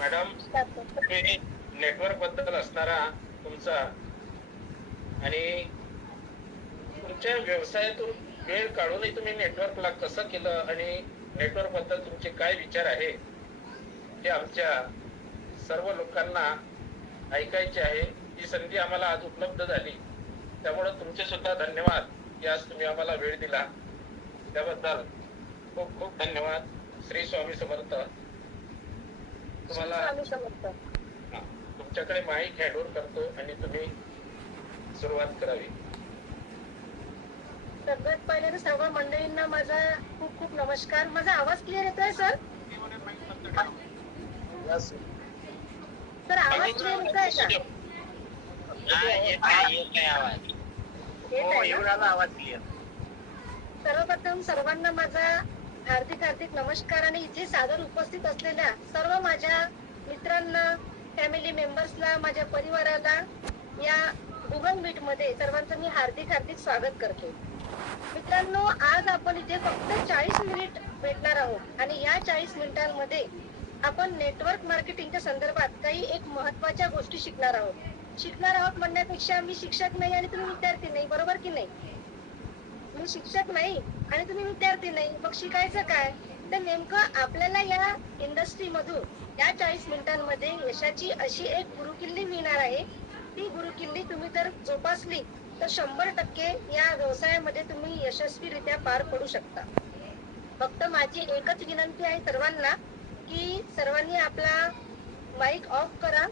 Madam, तुम्ही network बद्दल असणारा तुमचा आणि तुमच्या व्यवसायातून वेळ काढूनही तुम्ही नेटवर्कला कसं केलं आणि नेटवर्क बद्दल तुमचे काय विचार आहे हे आमच्या सर्व लोकांना ऐकायचे आहे. ही संधी आम्हाला आज उपलब्ध झाली, त्यामुळे तुमचे सुद्धा धन्यवाद की आज तुम्ही आम्हाला वेळ दिला. त्याबद्दल खूप खूप धन्यवाद. श्री स्वामी समर्थ. तुम्हाला तुमच्याकडे माईक हँड ओव्हर करतो आणि तुम्ही सुरुवात करावी. सगळ्यात पहिले तर सर्व मंडळींना माझा खूप खूप नमस्कार. माझा आवाज क्लिअर येतोय सर? सर आवाज क्लिअर येतोय का? आवाज क्लिअर. सर्वप्रथम सर्वांना माझा हार्दिक हार्दिक नमस्कार आणि इथे सादर उपस्थित असलेल्या सर्व माझ्या मित्रांना, फॅमिली मेंबर्सला, माझ्या परिवाराला या गुगल मीट मध्ये सर्वांचं मी हार्दिक हार्दिक स्वागत करते. मित्रांनो, आज आपण इथे फक्त 40 मिनिट भेटणार आहोत आणि या 40 मिनिटांमध्ये आपण नेटवर्क मार्केटिंगच्या संदर्भात काही एक महत्वाच्या गोष्टी शिकणार आहोत म्हणण्यापेक्षा मी शिक्षक नाही आणि तुम्ही विद्यार्थी नाही, बरोबर की नाही? मी शिक्षक नाही आणि तुम्ही विद्यार्थी नाही, मग शिकायचं काय? तर नेमकं आपल्याला या इंडस्ट्री मधून या 40 मिनिटांमध्ये यशाची अशी एक गुरुकिल्ली मिळणार आहे. ती गुरुकिल्ली तुम्ही जर जोपासली तर 100% या व्यवसायामध्ये तुम्ही यशस्वीरित्या पार पडू शकता. फक्त माझी एकच विनंती आहे सर्वांना की सर्वांनी आपला माईक ऑफ करा,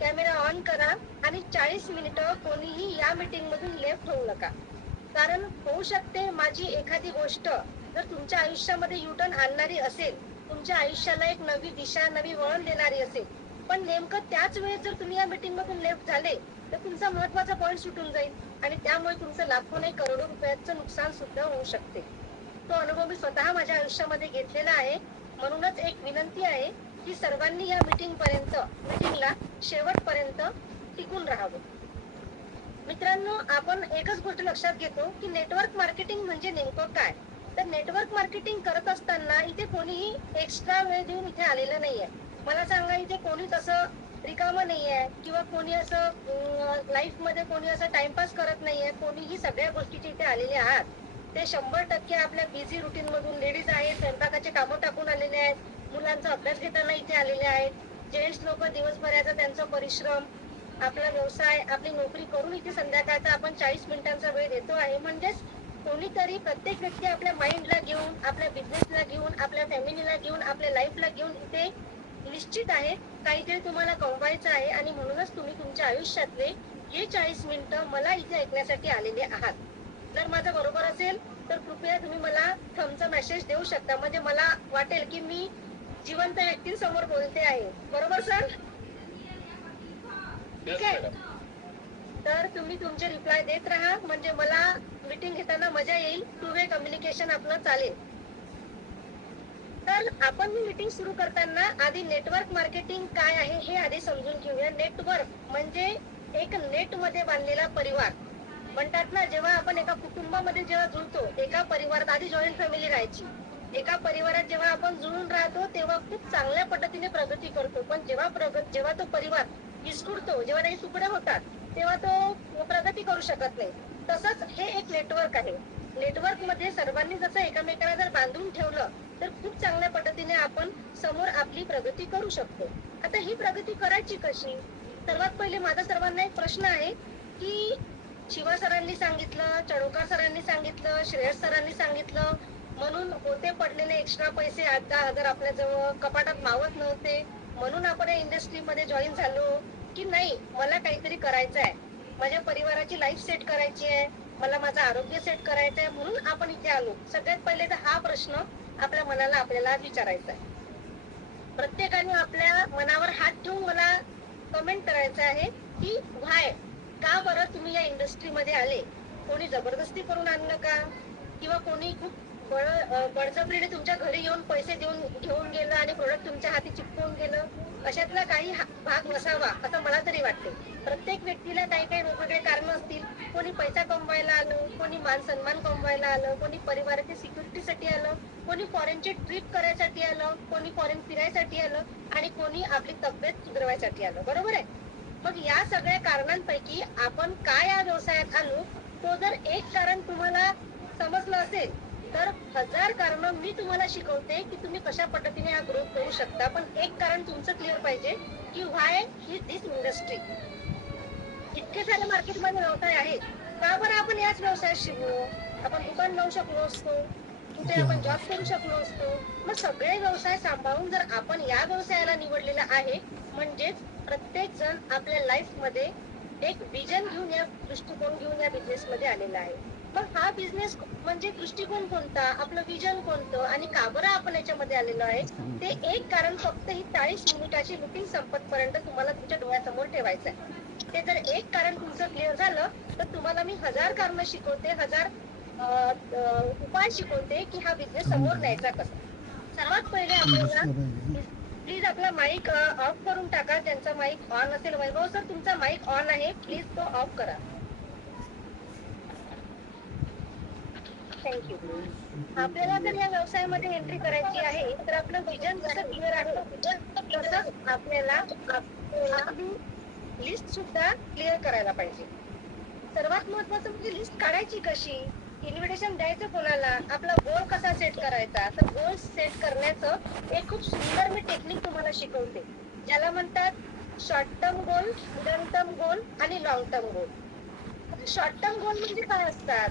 कॅमेरा ऑन करा आणि 40 मिनिटं कोणीही या मीटिंग मधून लेफ्ट होऊ नका. कारण होऊ शकते माझी एखादी गोष्ट जर तुमच्या आयुष्यामध्ये युटर्न आणणारी असेल, तुमच्या आयुष्याला एक नवी दिशा, नवी वळण देणारी असेल, पण नेमकं त्याच वेळेस जर तुम्ही या मीटिंग मधून लेफ्ट झाले तर तुमचा महत्वाचा पॉईंट सुटून जाईल आणि त्यामुळे तुमचं लाखो नाही करोडो रुपयाचं नुकसान सुद्धा होऊ शकते. तो अनुभव मी स्वतः माझ्या आयुष्यामध्ये घेतलेला आहे. म्हणूनच एक विनंती आहे की सर्वांनी या मीटिंगला शेवटपर्यंत टिकून राहावं. मित्रांनो, आपण एकच गोष्ट लक्षात घेतो की नेटवर्क मार्केटिंग म्हणजे नेमकं काय. तर नेटवर्क मार्केटिंग करत असताना इथे कोणीही एक्स्ट्रा वेळ देऊन इथे आलेलं नाहीये. मला सांगा, इथे कोणीच असं रिकामं नाहीये किंवा कोणी असं लाईफ मध्ये कोणी असं टाइमपास करत नाहीये. कोणीही सगळ्या गोष्टीचे इथे आलेले आहात. ते 100% आपल्या बिझी रुटीन मधून लेडीज आहेत, स्वयंपाकाचे कामं टाकून आलेले आहेत, मुलांचा अभ्यास घेताना इथे आलेले आहेत, जेंट्स लोक दिवसभराचा त्यांचा परिश्रम, आपला व्यवसाय, आपली नोकरी करून इथे संध्याकाळचा आपण 40 मिनिटांचा वेळ देतो आहे. म्हणजेच कोणीतरी, प्रत्येक व्यक्ती आपल्या माइंडला घेऊन, आपल्या बिझनेसला घेऊन, आपल्या फॅमिलीला घेऊन, आपल्या लाईफला घेऊन इथे निश्चित आहे काहीतरी तुम्हाला कमवायचं आहे आणि म्हणूनच तुम्ही तुमच्या आयुष्यातले हे 40 मिनिटं मला इथे ऐकण्यासाठी आलेले आहात. जर माझं बरोबर असेल तर कृपया तुम्ही मला थम्सचा मेसेज देऊ शकता, म्हणजे मला वाटेल की मी जिवंत व्यक्तींसमोर बोलते आहे. बरोबर सर? ठीक आहे. तर तुम्ही तुमचे रिप्लाय देत राहा, म्हणजे मला मीटिंग घेताना मजा येईल. टू वे कम्युनिकेशन आपलं चालेल. तर आपण ही मीटिंग सुरू करताना आधी नेटवर्क मार्केटिंग काय आहे हे आधी समजून घेऊया. नेटवर्क म्हणजे एक नेट मध्ये बांधलेला परिवार. म्हणतात ना, जेव्हा आपण एका कुटुंबामध्ये जेव्हा जुळतो, एका परिवारात आधी जॉईंट फॅमिली राहायची, एका परिवारात जेव्हा आपण जुळून राहतो तेव्हा खूप चांगल्या पद्धतीने प्रगती करतो. पण जेव्हा तो परिवार विस्कटतो, जेव्हा त्याचे तुकडे होतात, तेव्हा तो प्रगती करू शकत नाही. तसंच हे एक नेटवर्क आहे. नेटवर्क मध्ये सर्वांनी जसं एकमेकांना जर बांधून ठेवलं तर खूप चांगल्या पद्धतीने आपण समोर आपली प्रगती करू शकतो. आता ही प्रगती करायची कशी? सर्वात पहिले माझा सर्वांना एक प्रश्न आहे की शिवा सरांनी सांगितलं, चढोकर सरांनी सांगितलं, श्रेयस सरांनी सांगितलं म्हणून होते पडलेले एक्स्ट्रा पैसे 8-10 हजार आपल्या जवळ कपाटात मावत नव्हते म्हणून आपण या इंडस्ट्रीमध्ये जॉईन झालो, की नाही मला काहीतरी करायचं आहे, माझ्या परिवाराची लाईफ सेट करायची आहे, मला माझं आरोग्य सेट करायचं आहे म्हणून आपण इथे आलो. सगळ्यात पहिले तर हा प्रश्न आपल्या मनाला आपल्याला विचारायचा आहे. प्रत्येकाने आपल्या मनावर हात ठेवून मला कमेंट करायचं आहे की व्हाय, का बरं तुम्ही या इंडस्ट्रीमध्ये आले? कोणी जबरदस्ती करून आणलं का? किंवा कोणी खूप बळजबरीने तुमच्या घरी येऊन पैसे देऊन घेऊन गेलं आणि प्रोडक्ट तुमच्या हाती चिपकून गेलं, अशातला काही भाग नसावा असं मला तरी वाटते. प्रत्येक व्यक्तीला काही काही वेगवेगळे कारण असतील. कोणी पैसा कमवायला आलं, कोणी मान सन्मान कमवायला आलं, कोणी परिवाराच्या सिक्युरिटीसाठी आलं, कोणी फॉरेनची ट्रिप करायसाठी आलं, कोणी फॉरेन फिरायसाठी आलं आणि कोणी आपली तब्येत सुधारवायसाठी आलं. बरोबर आहे. मग या सगळ्या कारणांपैकी आपण काय या व्यवसायात आलो, तो जर एक कारण तुम्हाला समजलं असेल तर 1000 कारण मी तुम्हाला शिकवते की तुम्ही कशा पद्धतीने हा ग्रोथ करू शकता. पण एक कारण तुमचं क्लिअर पाहिजे की व्हाय इज दिस इंडस्ट्री. इतके सारे मार्केटमध्ये व्यवसाय आहेत, का बरं आपण याच व्यवसायात शिकलो? आपण दुकान लावू शकलो असतो, कुठे आपण जॉब करू शकलो असतो. मग सगळे व्यवसाय सांभाळून जर आपण या व्यवसायाला निवडलेला आहे, म्हणजेच प्रत्येक जण आपल्या लाईफ मध्ये एक विजन घेऊन या दृष्टिकोन घेऊन या बिझनेस मध्ये आलेला आहे. मग हा बिझनेस म्हणजे दृष्टिकोन कोणता, आपलं विजन कोणतं आणि का बरं आपण याच्यामध्ये आलेलो आहे, ते एक कारण फक्त ही 40 मिनिटाची मीटिंग संपतपर्यंत तुम्हाला तुमच्या डोळ्यासमोर ठेवायचं आहे. ते जर एक कारण तुमचं क्लिअर झालं तर तुम्हाला मी 1000 कारण शिकवते, 1000 उपाय शिकवते की हा बिझनेस समोर न्यायचा कसा. सर्वात पहिले आपल्याला प्लीज आपला माईक ऑफ करून टाका. ज्यांचा माईक ऑन असेल, वैभव सर तुमचा माईक ऑन आहे, प्लीज तो ऑफ करा. थँक्यू. आपल्याला जर या व्यवसायामध्ये एंट्री करायची आहे तर आपलं विजन जसं क्लिअर आहे तसंच आपल्याला आपली लिस्ट सुद्धा क्लिअर करायला पाहिजे. सर्वात महत्वाचं म्हणजे लिस्ट काढायची कशी, इन्व्हिटेशन द्यायचं कोणाला, आपला गोल कसा सेट करायचा. तर गोल सेट करण्याचं एक खूप सुंदर मी टेक्निक तुम्हाला शिकवते, ज्याला म्हणतात short term goal, middle term goal आणि long term goal. Short term goal म्हणजे काय असतात,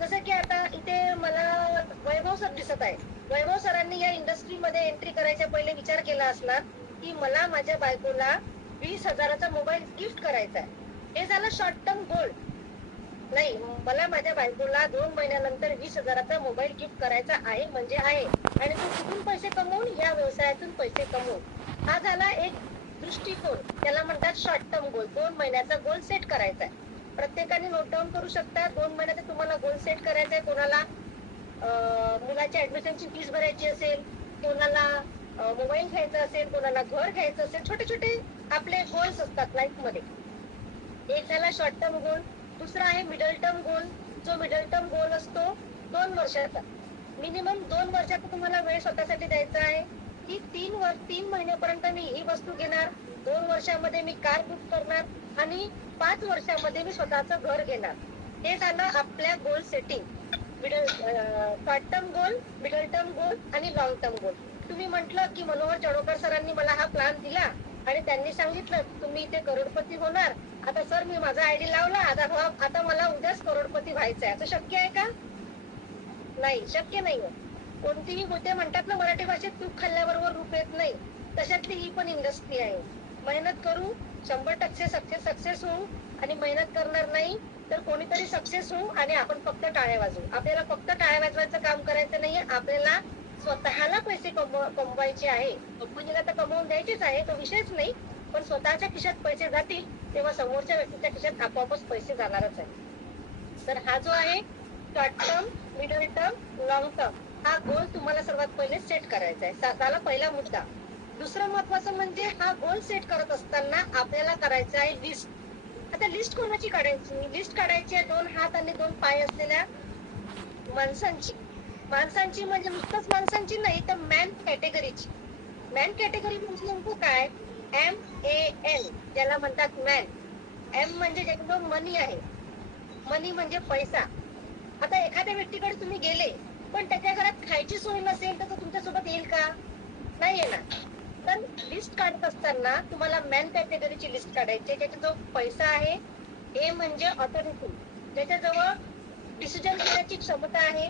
जसं की आता इथे मला वैभव सर दिसत आहे. वैभव सरांनी या इंडस्ट्रीमध्ये एंट्री करायच्या पहिले विचार केला असणार की मला माझ्या बायकोला 20,000चा मोबाईल गिफ्ट करायचा आहे. हे झालं शॉर्ट टर्म गोल. नाही, मला माझ्या बायकोला 2 महिन्यानंतर 20,000चा मोबाईल गिफ्ट करायचा आहे म्हणजे आहे, आणि तो कुठून पैसे कमवून, या व्यवसायातून पैसे कमवून. हा झाला एक दृष्टिकोन, त्याला म्हणतात शॉर्ट टर्म गोल. 2 महिन्याचा गोल सेट करायचा आहे. प्रत्येकाने नोट डाऊन करू शकता. 2 महिन्याचा तुम्हाला गोल सेट करायचा आहे. कोणाला मुलाच्या ऍडमिशनची फीस भरायची असेल, कोणाला मोबाईल घ्यायचा असेल, कोणाला घर घ्यायचं असेल, छोटे छोटे आपले गोल्स असतात लाईफ मध्ये. एक झाला शॉर्ट टर्म गोल. दुसरा आहे मिडल टर्म गोल. जो मिडल टर्म गोल असतो 2 वर्षाचा, मिनिमम 2 वर्षाचा तुम्हाला वेळ स्वतःसाठी द्यायचा आहे की 3 महिन्यापर्यंत मी ही वस्तू घेणार, 2 वर्षामध्ये मी कार बुक करणार आणि 5 वर्षामध्ये मी स्वतःचं घर घेणार. हे झालं आपल्या goal setting. Short term goal, middle term goal आणि लॉंग टर्म गोल. तुम्ही म्हटलं की मनोहर चौडोकर सरांनी मला हा प्लॅन दिला आणि त्यांनी सांगितलं तुम्ही इथे करोडपती होणार. आता सर मी माझा आयडी लावला, आता मला उद्याच करोडपती व्हायचंय, असं शक्य आहे का? नाही, शक्य नाहीये. कोणतीही गोष्ट म्हणतात ना मराठी भाषेत, तूप खाल्ल्याबरोबर रूप येत नाही, तशातली ही पण इंडस्ट्री आहे. मेहनत करू, 100% सक्सेस होऊ, आणि मेहनत करणार नाही तर कोणीतरी सक्सेस होऊ आणि आपण फक्त टाळ्या वाजवू. आपल्याला फक्त टाळ्या वाजवायचं काम करायचं नाहीये, आपल्याला स्वतःला पैसे कमवायचे आहे. कंपनीला तर कमवून द्यायचेच आहे, तो विषयच नाही, पण स्वतःच्या खिशात पैसे जातील तेव्हा समोरच्या व्यक्तीच्या खिशात आपोआपच पैसे जाणारच आहे. तर हा जो आहे short term, middle term, long term, हा गोल तुम्हाला सर्वात पहिले सेट करायचा आहे. झाला पहिला मुद्दा. दुसरं महत्वाचं म्हणजे हा गोल सेट करत असताना आपल्याला करायचं आहे लिस्ट. आता लिस्ट कोणाची काढायची? लिस्ट काढायची आहे 2 हात आणि 2 पाय असलेल्या माणसांची. माणसांची म्हणजे नुसतंच माणसांची नाही, तर मॅन कॅटेगरीची. मॅन कॅटेगरी म्हणजे नेमकं काय? MAN, ज्याला म्हणतात मॅन. M म्हणजे ज्याच्याजवळ मनी आहे. मनी म्हणजे पैसा. आता एखाद्या व्यक्तीकडे तुम्ही गेले पण त्याच्या घरात खायची सोय नसेल तर तो तुमच्यासोबत येईल का? नाही येणार. तर लिस्ट काढत असताना तुम्हाला मॅन कॅटेगरीची लिस्ट काढायची, ज्याच्याजवळ पैसा आहे. ए म्हणजे ऑथॉरिटी, ज्याच्याजवळ डिसिजन घेण्याची क्षमता आहे.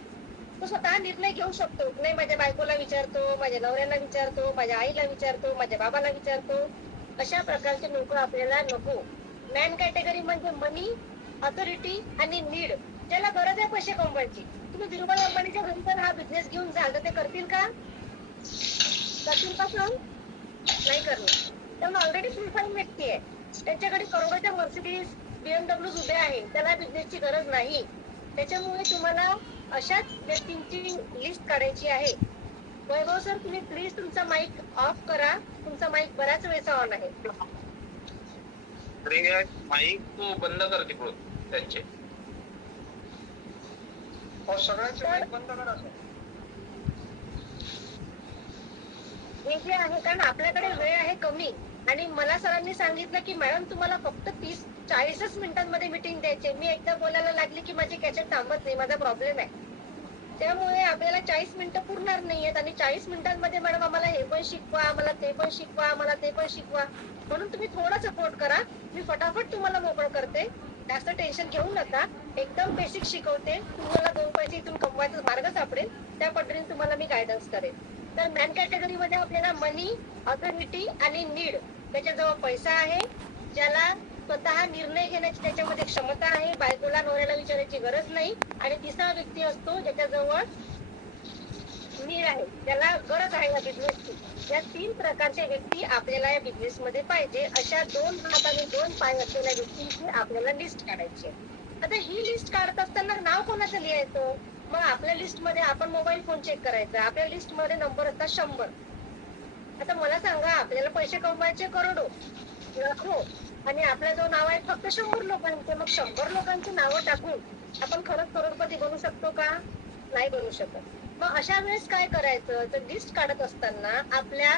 तो स्वतः निर्णय घेऊ शकतो. नाही माझ्या बायकोला विचारतो, माझ्या नवऱ्याला विचारतो, माझ्या आईला विचारतो, माझ्या बाबाला विचारतो. अशा प्रकारचे लोक आपल्याला नको. मॅन कॅटेगरी म्हणजे मनी, ऑथॉरिटी आणि नीड, ज्याला गरज आहे पैसे कमवायची. तुम्ही धीरुभाई अंबानीच्या घरी जर हा बिझनेस घेऊन जाल तर ते करतील का? करतील का सांग? नाही करणार. त्यामुळे ऑलरेडी फुल व्यक्ती आहे, त्यांच्याकडे करोडोच्या मर्सिडीज, BMW उभे आहे, त्याला बिझनेसची गरज नाही. त्याच्यामुळे तुम्हाला अशाच व्यक्तींची लिस्ट काढायची आहे. वैभव सर, तुम्ही प्लीज तुमचा माईक ऑफ करा. तुमचा माईक बऱ्याच वेळेचा ऑन आहे. अरे माईक तू बंद कर तिकडून त्यांचे. सगळ्यांचे माईक बंद करा. हे जे आहे, कारण आपल्याकडे वेळ आहे कमी आणि मला सरांनी सांगितलं की मॅडम तुम्हाला फक्त 30-40 मिनिटांमध्ये मीटिंग द्यायची. मी एकदा बोलायला लागली की माझी कॅसेट थांबत नाही, माझा प्रॉब्लेम आहे. त्यामुळे आपल्याला 40 मिनिटं पुरणार नाहीयेत आणि 40 मिनिटांमध्ये मॅडम आम्हाला हे पण शिकवा, मला ते पण शिकवा, मला ते पण शिकवा. म्हणून तुम्ही थोडा सपोर्ट करा. मी फटाफट तुम्हाला मोकळं करते. जास्त टेन्शन घेऊ नका. एकदम बेसिक शिकवते. तुम्हाला 2 पैसे इथून कमवायचा मार्ग सापडेल, त्या पद्धतीने तुम्हाला मी गायडन्स करेन. तर मॅन कॅटेगरीमध्ये आपल्याला मनी, ऑथॉरिटी आणि नीड, त्याच्याजवळ पैसा आहे, ज्याला स्वतः निर्णय घेण्याची त्याच्यामध्ये क्षमता आहे, बायकोला नवऱ्याला विचारायची गरज नाही, आणि तिसरा व्यक्ती असतो ज्याच्याजवळ नीड आहे, त्याला गरज आहे या बिझनेसची. या 3 प्रकारच्या व्यक्ती आपल्याला या बिझनेस मध्ये पाहिजे. अशा 2 हात आणि 2 पाय असलेल्या व्यक्तींची आपल्याला लिस्ट काढायची आहे. आता ही लिस्ट काढत असताना नाव कोणाचं लिहायचं? मग आपल्या लिस्ट मध्ये आपण मोबाईल फोन चेक करायचा. आपल्या लिस्ट मध्ये नंबर असतात 100. आता मला सांगा, आपल्याला पैसे कमवायचे करोडो, लाखो, आणि आपल्या जो नाव आहे फक्त 100 लोकांचे. मग 100 लोकांची नावं टाकून आपण खरंच करोडपती बनू शकतो का? नाही बनू शकत. मग अशा वेळेस काय करायचं? तर लिस्ट काढत असताना आपल्या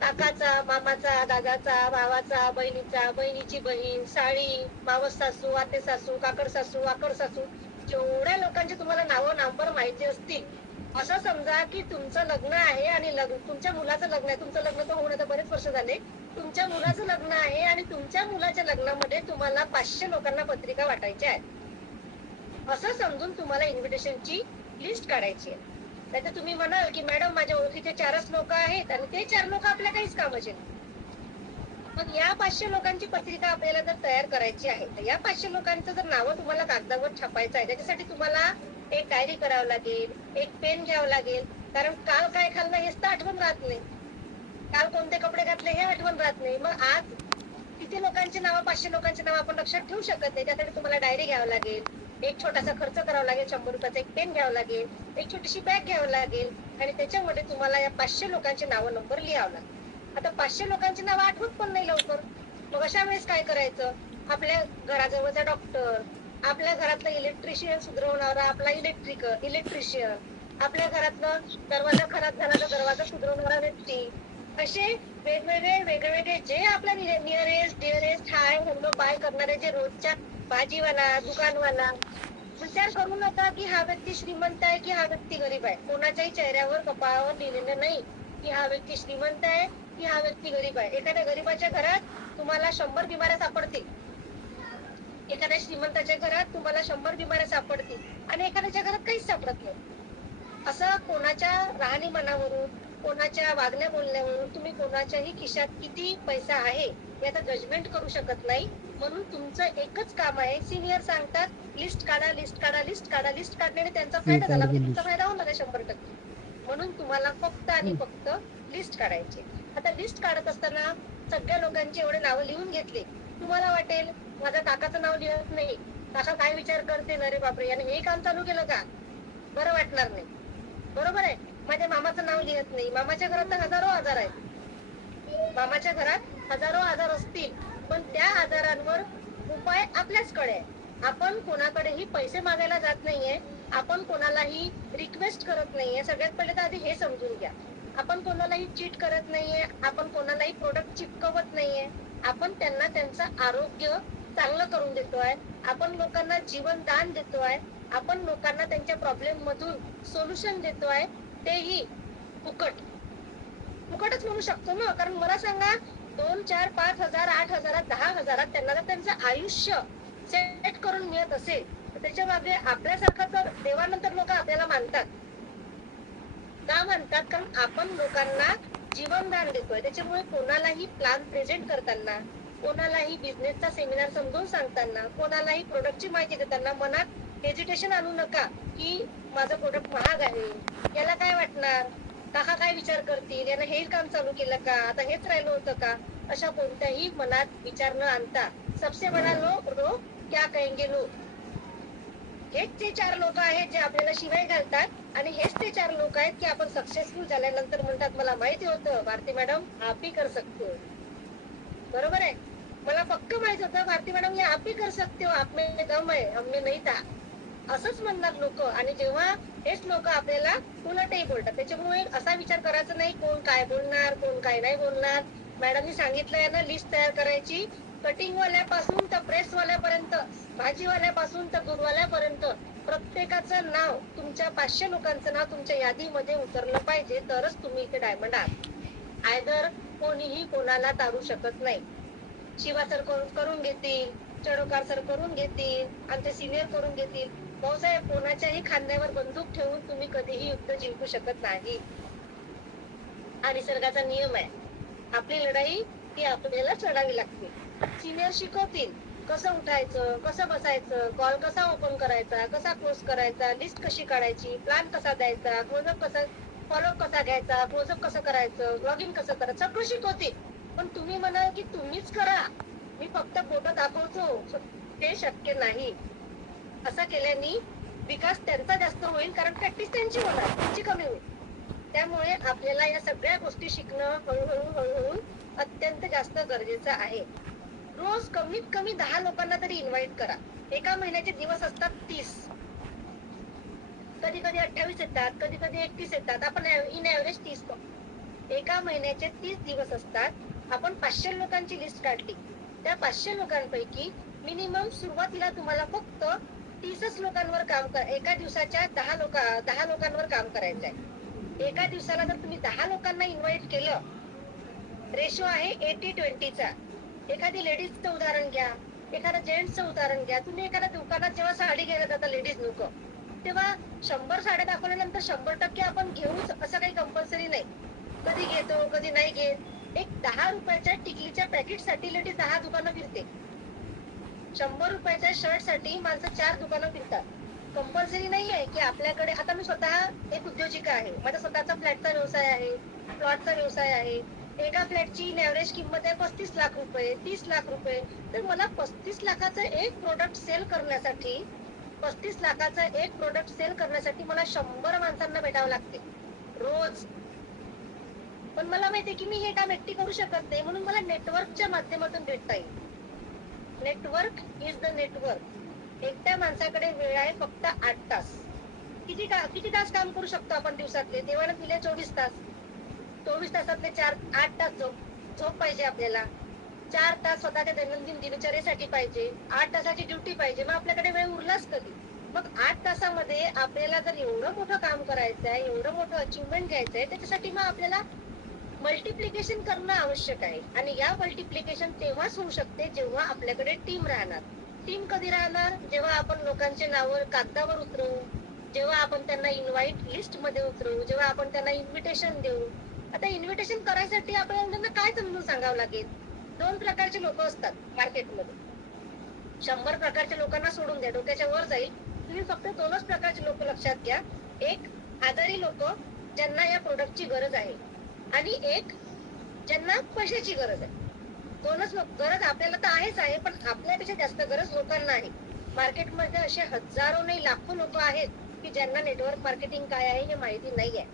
काकाचा, मामाचा, दादाचा, भावाचा, बहिणीचा, बहिणीची बहीण, साळी, मावस सासू, आते सासू, काकड सासू, वाकड सासू, जेवढ्या लोकांची तुम्हाला नावं नंबर माहिती असतील, असं समजा की तुमचं लग्न आहे आणि तुमच्या मुलाचं लग्न आहे. तुमचं लग्न तर होऊन आता बरेच वर्ष झाले. तुमच्या मुलाचं लग्न आहे आणि तुमच्या मुलाच्या लग्नामध्ये तुम्हाला 500 लोकांना पत्रिका वाटायच्या आहेत, असं समजून तुम्हाला इन्व्हिटेशनची लिस्ट काढायची आहे. नाहीतर तुम्ही म्हणाल की मॅडम माझ्या ओळखीचे 4च लोक आहेत आणि ते 4 लोक आपल्या काहीच कामाचे नाही. मग या 500 लोकांची पत्रिका आपल्याला जर तयार करायची आहे, तर या 500 लोकांचं जर नावं तुम्हाला कागदावर छापायचं आहे, त्याच्यासाठी तुम्हाला एक डायरी करावं लागेल, एक पेन घ्यावं लागेल. कारण काल काय खाल्लं हेच तर आठवण राहत नाही, काल कोणते कपडे घातले हे आठवण राहत नाही. मग आज किती लोकांची नावं, 500 लोकांची नावं आपण लक्षात ठेवू शकत नाही. त्यासाठी तुम्हाला डायरी घ्यावं लागेल, एक छोटासा खर्च करावा लागेल, 100 रुपयाचा एक पेन घ्यावं लागेल, एक छोटीशी बॅग घ्यावं लागेल, आणि त्याच्यामध्ये तुम्हाला या 500 लोकांचे नावं नंबर लिहावं लागेल. आता 500 लोकांची नावं आठवत पण नाही लवकर. मग अशा वेळेस काय करायचं? आपल्या घराजवळचा डॉक्टर, आपल्या घरातला इलेक्ट्रिशियन सुधरवणारा आपला इलेक्ट्रिशियन, आपल्या घरातलं दरवाजा खराब झाला तर दरवाजा सुधरवणारा व्यक्ती, असे वेगवेगळे जे आपल्या nearest dearest hi hello bye करणारे, जे रोजच्या भाजीवाला, दुकानवाला, विचार करू नका की हा व्यक्ती श्रीमंत आहे की हा व्यक्ती गरीब आहे. कोणाच्याही चेहऱ्यावर, कपाळावर लिहिलेलं नाही की हा व्यक्ती श्रीमंत आहे की हा व्यक्ती गरीब आहे. एखाद्या गरीबाच्या घरात तुम्हाला 100 बिमाऱ्या सापडतील, एखाद्या श्रीमंताच्या घरात तुम्हाला 100 बिमाऱ्या सापडतील, आणि एखाद्याच्या घरात काहीच सापडत नाही. असं कोणाच्या राहणीमानावरून, कोणाच्या वागण्या बोलण्यावरून तुम्ही कोणाच्याही खिशात किती पैसा आहे याचं जजमेंट करू शकत नाही. म्हणून तुमचं एकच काम आहे, सिनियर सांगतात लिस्ट काढा, लिस्ट काढा, लिस्ट काढा. लिस्ट काढल्याने त्यांचा फायदा झाला म्हणजे तुमचा फायदा होणार आहे 100%. म्हणून तुम्हाला फक्त आणि फक्त लिस्ट काढायची. आता लिस्ट काढत असताना सगळ्या लोकांची एवढे नावं लिहून घेतले. तुम्हाला वाटेल माझ्या काकाचं नाव लिहत नाही, काका काय विचार करतील, अरे बापरे याने हे काम चालू केलं का, बरं वाटणार नाही. बरोबर आहे. माझ्या मामाचं नाव लिहत नाही. मामाच्या घरात तर हजारो आजार आहेत, मामाच्या घरात हजारो आजार असतील, पण त्या आजारांवर उपाय आपल्याचकडे आहे. आपण कोणाकडेही पैसे मागायला जात नाहीये, आपण कोणालाही रिक्वेस्ट करत नाहीये. सगळ्यात पहिले तर आधी हे समजून घ्या. आपण कोणालाही चीट करत नाहीये, आपण कोणालाही प्रोडक्ट चिपकवत नाहीये. आपण त्यांना त्यांचं आरोग्य चांगलं करून देतोय, आपण लोकांना जीवन दान देतोय, आपण लोकांना त्यांच्या प्रॉब्लेम मधून सोल्युशन देतोय, तेही फुकटच म्हणू शकतो ना. कारण मला सांगा, 2, 4, 5 हजार, 8 हजारात, 10 हजारात त्यांना जर त्यांचं आयुष्य सेट करून मिळत असेल, तर त्याच्या मागे आपल्यासारखं तर देवानंतर लोक आपल्याला मानतात. का मानतात? कारण आपण लोकांना जीवनदान देतोय. त्याच्यामुळे कोणालाही प्लॅन प्रेझेंट करताना, कोणालाही बिझनेसचा सेमिनार समजून सांगताना, कोणालाही प्रोडक्टची माहिती देताना मनात हेजिटेशन आणू नका की माझं प्रोडक्ट महाग आहे, याला काय वाटणार, काका काय विचार करतील, यानं हे काम चालू केलं का, आता हेच राहिलं होतं का, अशा कोणत्याही मनात विचार न आणता सबसे बडा लो क्या कहेंगे लोग, हेच ते 4 लोक आहेत जे आपल्याला शिवाय घालतात आणि हेच ते 4 लोक आहेत की आपण सक्सेसफुल झाल्यानंतर म्हणतात मला माहिती होतं भारती मॅडम आप ही कर सकते हो. बरोबर आहे. मला पक्क माहित होतं भारती मॅडम ये आप ही कर सकते हो, आप में दम है, हम में नहीं था. असंच म्हणणार लोक. आणि जेव्हा हेच लोक आपल्याला उलटही बोलतात. त्याच्यामुळे असा विचार करायचा नाही कोण काय बोलणार, कोण काय नाही बोलणार. मॅडमनी सांगितलंय ना लिस्ट तयार करायची. कटिंग वाल्यापासून तर प्रेस वाल्यापर्यंत, भाजीवाल्यापासून तर दूधवाल्यापर्यंत प्रत्येकाचं नाव, तुमच्या 500 लोकांचं नाव तुमच्या यादीमध्ये उतरलं पाहिजे, तरच तुम्ही इथे डायमंड आहात. आयदर कोणीही कोणाला तारू शकत नाही. शिवा सर करून घेतील, चढोकार सर करून घेतील, आमचे सिनियर करून घेतील. भाऊसाहेब कोणाच्याही खांद्यावर बंदूक ठेवून तुम्ही कधीही युद्ध जिंकू शकत नाही. हा निसर्गाचा नियम आहे. आपली लढाई ही आपल्यालाच लढावी लागते. सिनियर शिकवतील कसं उठायचं, कसं बसायचं, कॉल कसा ओपन करायचा, कसा क्लोज करायचा, लिस्ट कशी काढायची, प्लॅन कसा द्यायचा, क्लोजअप कसा, फॉलोअप कसा घ्यायचा, क्लोजअप कसं करायचं, लॉग इन कसं करायचं, सगळं शिकवतील. पण तुम्ही म्हणाल की तुम्हीच करा, मी फक्त फोटो दाखवतो, ते शक्य नाही. असं केल्याने विकास त्यांचा जास्त होईल, कारण प्रॅक्टिस त्यांची होणार, तुमची कमी होईल. त्यामुळे आपल्याला या सगळ्या गोष्टी शिकणं हळूहळू अत्यंत जास्त गरजेचं आहे. रोज कमीत कमी 10 लोकांना तरी इन्व्हाइट करा. एका महिन्याचे दिवस असतात 30, कधी कधी 28 येतात, कधी कधी 31 येतात. आपण इन ऍव्हरेज 30 बघतो. एका महिन्याचे 30 दिवस असतात. आपण 500 लोकांची लिस्ट काढली. त्या 500 लोकांपैकी मिनिमम सुरुवातीला तुम्हाला फक्त 30च लोकांवर काम एका दिवसाच्या 10 लोकांवर काम करायचं आहे. एका दिवसाला जर तुम्ही 10 लोकांना इन्व्हाइट केलं, रेशो आहे 80-20चा. एखादी लेडीजचं उदाहरण घ्या, एखाद्या जेंट्सचं उदाहरण घ्या. तुम्ही एखाद्या दुकानात जेव्हा साडी घ्यायला जाता लेडीज लोक, तेव्हा 100 साड्या दाखवल्यानंतर 100% आपण घेऊच असं काही कंपल्सरी नाही. कधी घेतो कधी नाही घेत. एक 10 रुपयाच्या टिकलीच्या पॅकेटसाठी लेडीज 10 दुकानं फिरते. 100 रुपयाच्या शर्ट साठी माणसं 4 दुकानं फिरतात. कंपल्सरी नाही आहे की आपल्याकडे. आता मी स्वतः एक उद्योजिका आहे. माझा स्वतःचा फ्लॅटचा व्यवसाय आहे, प्लॉटचा व्यवसाय आहे. एका फ्लॅटची ऍव्हरेज किंमत आहे 35 लाख रुपये, 30 लाख रुपये. तर मला 35 लाखाचं एक प्रोडक्ट सेल करण्यासाठी, 35 लाखाचं एक प्रोडक्ट सेल करण्यासाठी मला 100 माणसांना भेटावं लागते रोज. पण मला माहितीये की मी हे काम एकटी करू शकत नाही, म्हणून मला नेटवर्कच्या माध्यमातून भेटता येईल. Network is the network. एकट्या माणसाकडे वेळ आहे फक्त 8 तास. किती तास काम करू शकतो आपण दिवसातले? देवाने दिले 24 तास. 24 तासातले 8 तास झोप पाहिजे आपल्याला. 4 तास स्वतःच्या दैनंदिन दिनचर्येसाठी पाहिजे. 8 तासाची ड्युटी पाहिजे. मग आपल्याकडे वेळ उरलाच कधी? मग 8 तासामध्ये आपल्याला जर एवढं मोठं काम करायचं आहे, एवढं मोठं अचिव्हमेंट घ्यायचं आहे, त्याच्यासाठी मग आपल्याला मल्टिप्लिकेशन करणं आवश्यक आहे. आणि या मल्टिप्लिकेशन तेव्हाच होऊ शकते जेव्हा आपल्याकडे टीम राहणार. टीम कधी राहणार? जेव्हा आपण लोकांचे नावं कागदावर उतरवू, जेव्हा आपण त्यांना इन्व्हाइट लिस्ट मध्ये उतरवू, जेव्हा आपण त्यांना इन्व्हिटेशन देऊ. आता इन्व्हिटेशन करायसाठी आपल्याला त्यांना काय समजून सांगावं लागेल? 2 प्रकारचे लोक असतात मार्केटमध्ये. 100 प्रकारच्या लोकांना सोडून द्या, डोक्याच्या वर जाईल. तुम्ही फक्त 2च प्रकारचे लोक लक्षात घ्या. एक आजारी लोक ज्यांना या प्रोडक्टची गरज आहे, आणि एक ज्यांना पैशाची गरज आहे. 2च लोक. गरज आपल्याला तर आहेच आहे, पण आपल्यापेक्षा जास्त गरज लोकांना आहे. मार्केटमध्ये असे हजारो नाही लाखो लोक आहेत की ज्यांना नेटवर्क मार्केटिंग काय आहे हे माहिती नाही आहे.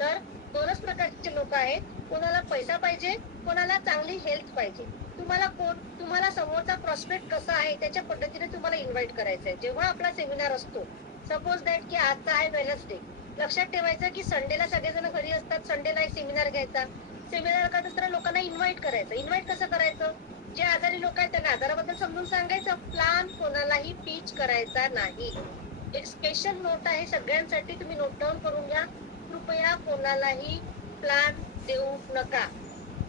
तर 2च प्रकारचे लोक आहेत. कोणाला पैसा पाहिजे, कोणाला चांगली हेल्थ पाहिजे. तुम्हाला समोरचा प्रॉस्पेक्ट कसा आहे त्याच्या पद्धतीने तुम्हाला इन्व्हाइट करायचंय. जेव्हा आपला सेमिनार असतो, सपोज दॅट की आजचा आहे वेडनेसडे, लक्षात ठेवायचं की संडेला सगळेजण घरी असतात. संडेला एक सेमिनार घ्यायचा. सेमिनार करत असताना लोकांना इन्व्हाइट करायचं. इन्व्हाइट कसं करायचं? जे आजारी लोक आहेत त्यांना आजाराबद्दल समजून सांगायचं. प्लॅन कोणालाही पिच करायचा नाही. एक स्पेशल नोट आहे सगळ्यांसाठी, तुम्ही नोट डाऊन करून घ्या. कृपया कोणालाही प्लॅन देऊ नका.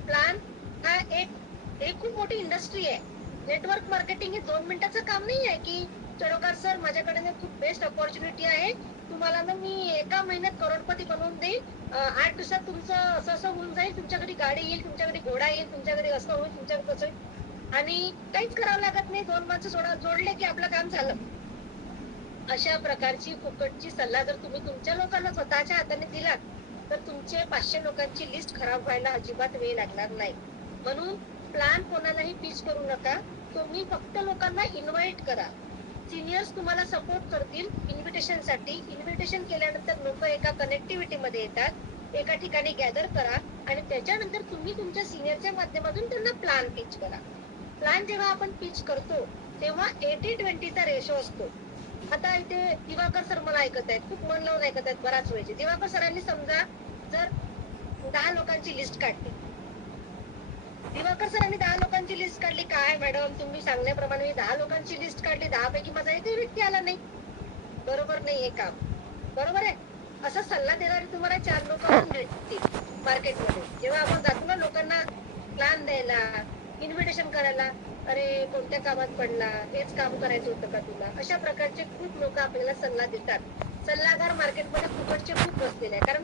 प्लॅन हा एक खूप मोठी इंडस्ट्री आहे. नेटवर्क मार्केटिंग हे 2 मिनिटाचं काम नाही आहे की चढोकार सर माझ्याकडे खूप बेस्ट अपॉर्च्युनिटी आहे, तुम्हाला ना मी एका महिन्यात करोडपती बनवून देईल, 8 दिवसात तुमचं असं असं होऊन जाईल, तुमच्या घरी गाडी येईल, तुमच्या घरी घोडा येईल, तुमच्या घरी असं होईल, तुमच्या घरी कसं होईल, आणि काहीच करावं लागत नाही. 2 माणसं जोडले की आपलं काम झालं. अशा प्रकारची फुकटची सल्ला जर तुम्ही तुमच्या लोकांना स्वतःच्या हाताने दिलात, तर तुमचे 500 लोकांची लिस्ट खराब व्हायला अजिबात वेळ लागणार नाही. म्हणून प्लॅन कोणालाही पिच करू नका. तुम्ही फक्त लोकांना इन्व्हाइट करा. सिनियर्स तुम्हाला सपोर्ट करतील इन्व्हिटेशन साठी. इन्व्हिटेशन केल्यानंतर लोक एका कनेक्टिव्हिटी मध्ये येतात, एका ठिकाणी गॅदर करा आणि त्याच्यानंतर तुम्ही तुमच्या सिनियरच्या माध्यमातून त्यांना प्लॅन पिच करा. प्लॅन जेव्हा आपण पिच करतो तेव्हा 80-20 चा रेशो असतो. आता इथे दिवाकर सर मला ऐकत आहेत, खूप मन लावून ऐकत आहेत बराच वेळचे. दिवाकर सरांनी समजा जर 10 लोकांची लिस्ट काढली, दिवाकर सरांनी 10 लोकांची लिस्ट काढली, काय मॅडम तुम्ही सांगण्याप्रमाणे मी 10 लोकांची लिस्ट काढली, 10 पैकी माझा एकही व्यक्ती आला नाही, बरोबर नाही हे काम, बरोबर आहे? असा सल्ला देणारे तुम्हाला 4 लोक पण भेटतील मार्केटमध्ये. जेव्हा आपण जातो ना लोकांना प्लॅन द्यायला, इन्व्हिटेशन करायला, अरे कोणत्या कामात पडला, हेच काम करायचं होतं का तुला, अशा प्रकारचे खूप लोक आपल्याला सल्ला देतात. सल्लागार मार्केटमध्ये फुकटचे खूप बसलेले आहे, कारण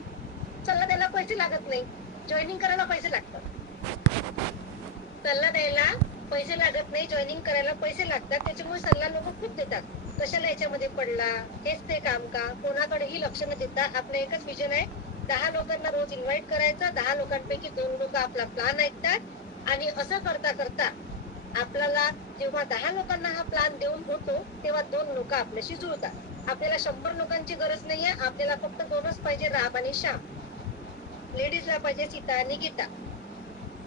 सल्ला द्यायला पैसे लागत नाही, जॉईनिंग करायला पैसे लागतात. सल्ला द्यायला पैसे लागत नाही, जॉईनिंग करायला पैसे लागतात. त्याच्यामुळे सल्ला लोक खूप देतात. कशाला याच्यामध्ये पडला, हेच ते काम का, कोणाकडेही लक्ष न देता आपलं एकच विजन आहे, 10 लोकांना रोज इन्व्हाइट करायचं, 10 लोकांपैकी 2 लोक आपला प्लॅन ऐकतात आणि असं करता करता आपल्याला जेव्हा 10 लोकांना हा प्लॅन देऊन होतो तेव्हा 2 लोक आपल्याशी जुळतात. आपल्याला 100 लोकांची गरज नाहीये, आपल्याला फक्त 2च पाहिजे, राम आणि श्याम. लेडीजला पाहिजे सीता आणि गीता.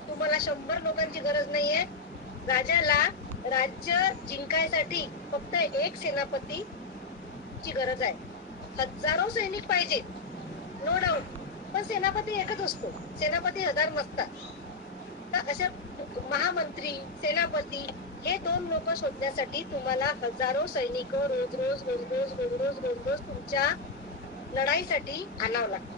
तुम्हाला 100 लोकांची गरज नाहीये. राजाला राज्य जिंकायसाठी फक्त एक सेनापती ची गरज आहे. हजारो सैनिक पाहिजे, नो डाऊट, पण सेनापती एकच असतो, सेनापती 1000 नसतात. तर अशा महामंत्री, सेनापती हे 2 लोक शोधण्यासाठी तुम्हाला हजारो सैनिक रोज रोज रोज रोज रोज रोज रोज रोज तुमच्या लढाईसाठी आणावं लागतं.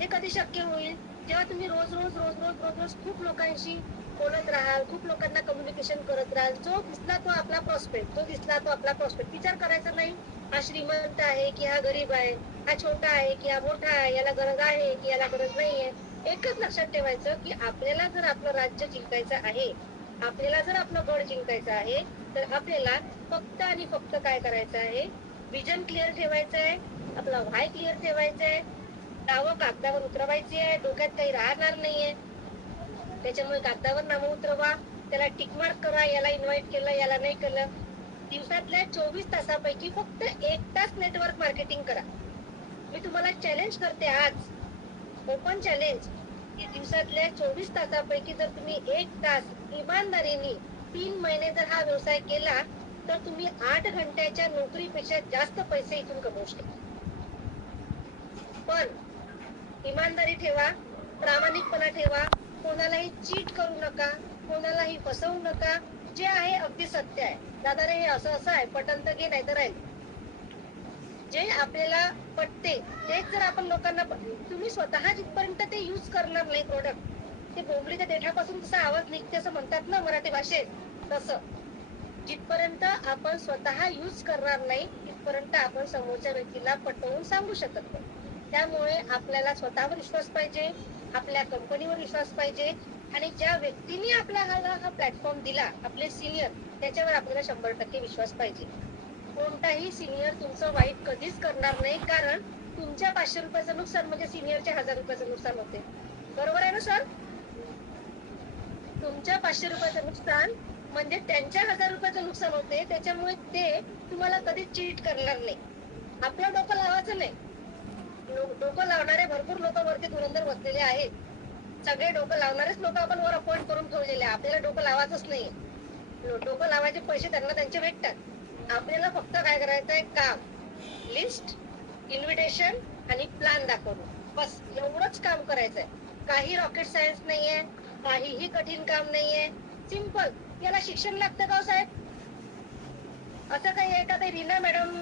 हे कधी शक्य होईल? जेव्हा तुम्ही रोज रोज रोज रोज रोज रोज खूप लोकांशी बोलत राहाल, खूप लोकांना कम्युनिकेशन करत राहाल. जो दिसला तो आपला प्रॉस्पेक्ट, जो दिसला तो आपला प्रॉस्पेक्ट. विचार करायचा नाही हा श्रीमंत आहे की हा गरीब आहे, हा छोटा आहे की हा मोठा आहे, याला गरज आहे की याला गरज नाहीये. एकच लक्षात ठेवायचं की आपल्याला जर आपलं राज्य जिंकायचं आहे, आपल्याला जर आपलं गड जिंकायचं आहे, तर आपल्याला फक्त आणि फक्त काय करायचं आहे, विजन क्लिअर ठेवायचं आहे, आपला व्हाय क्लिअर ठेवायचं आहे, नावं कागदावर उतरवायची आहे, डोक्यात काही राहणार नाहीये. त्याच्यामुळे कागदावर नावं उतरवा, त्याला टिकमार्क करा, याला इन्व्हाइट केलं, याला नाही केलं. दिवसातल्या 24 तासापैकी फक्त 1 तास नेटवर्क मार्केटिंग करा. मी तुम्हाला चॅलेंज करते आज, ओपन चॅलेंज, की दिवसातल्या 24 तासापैकी जर तुम्ही 1 तास इमानदारीने 3 महिने जर हा व्यवसाय केला तर तुम्ही 8 घंट्याच्या नोकरीपेक्षा जास्त पैसे इथून कमवू शकता. पण इमानदारी ठेवा, प्रामाणिकपणा ठेवा, कोणालाही चीट करू नका, कोणालाही फसवू नका. जे आहे अगदी सत्य आहे, दादा रे हे असं असं आहे, पटन तर घे, नाही तर राहील. जे आपल्याला पटते तेच जर आपण लोकांना, तुम्ही स्वतः जिथपर्यंत ते युज करणार नाही प्रोडक्ट, ते बोंबडीच्या देठापासून जसा आवाज निघते असं म्हणतात ना मराठी भाषेत, तसं जिथपर्यंत आपण स्वतः युज करणार नाही तिथपर्यंत आपण समोरच्या व्यक्तीला पटवून सांगू शकत नाही. त्यामुळे आपल्याला स्वतःवर विश्वास पाहिजे, आपल्या कंपनीवर विश्वास पाहिजे आणि ज्या व्यक्तीने आपल्याला हा प्लॅटफॉर्म दिला, आपले सिनियर, त्याच्यावर आपल्याला 100% विश्वास पाहिजे. कोणताही सिनियर तुमचं वाईट कधीच करणार नाही, कारण तुमच्या 500 रुपयाचं नुकसान म्हणजे सिनियरच्या 1000 रुपयाचं नुकसान होते, बरोबर आहे ना सर? तुमच्या 500 रुपयाचं नुकसान म्हणजे त्यांच्या 1000 रुपयाचं नुकसान होते. त्याच्यामुळे ते तुम्हाला कधीच चीट करणार नाही. आपलं डोकं लावायचं नाही. डोकं लावणारे भरपूर लोक वरती धुरंधर बसलेले आहेत. सगळे डोकं लावणारेच लोक आपण वर अपॉइंट करून ठेवलेले, आपल्याला डोकं लावायचंच नाही. डोकं लावायचे पैसे त्यांना त्यांचे भेटतात. आपल्याला फक्त काय करायचं आहे, काम, लिस्ट, इन्व्हिटेशन आणि प्लॅन दाखवणं, बस एवढंच काम करायचंय. काही रॉकेट सायन्स नाहीये, काहीही कठीण काम नाहीये, सिंपल. याला शिक्षण लागतं का साहेब? असं काही आहे का? ते रीना मॅडम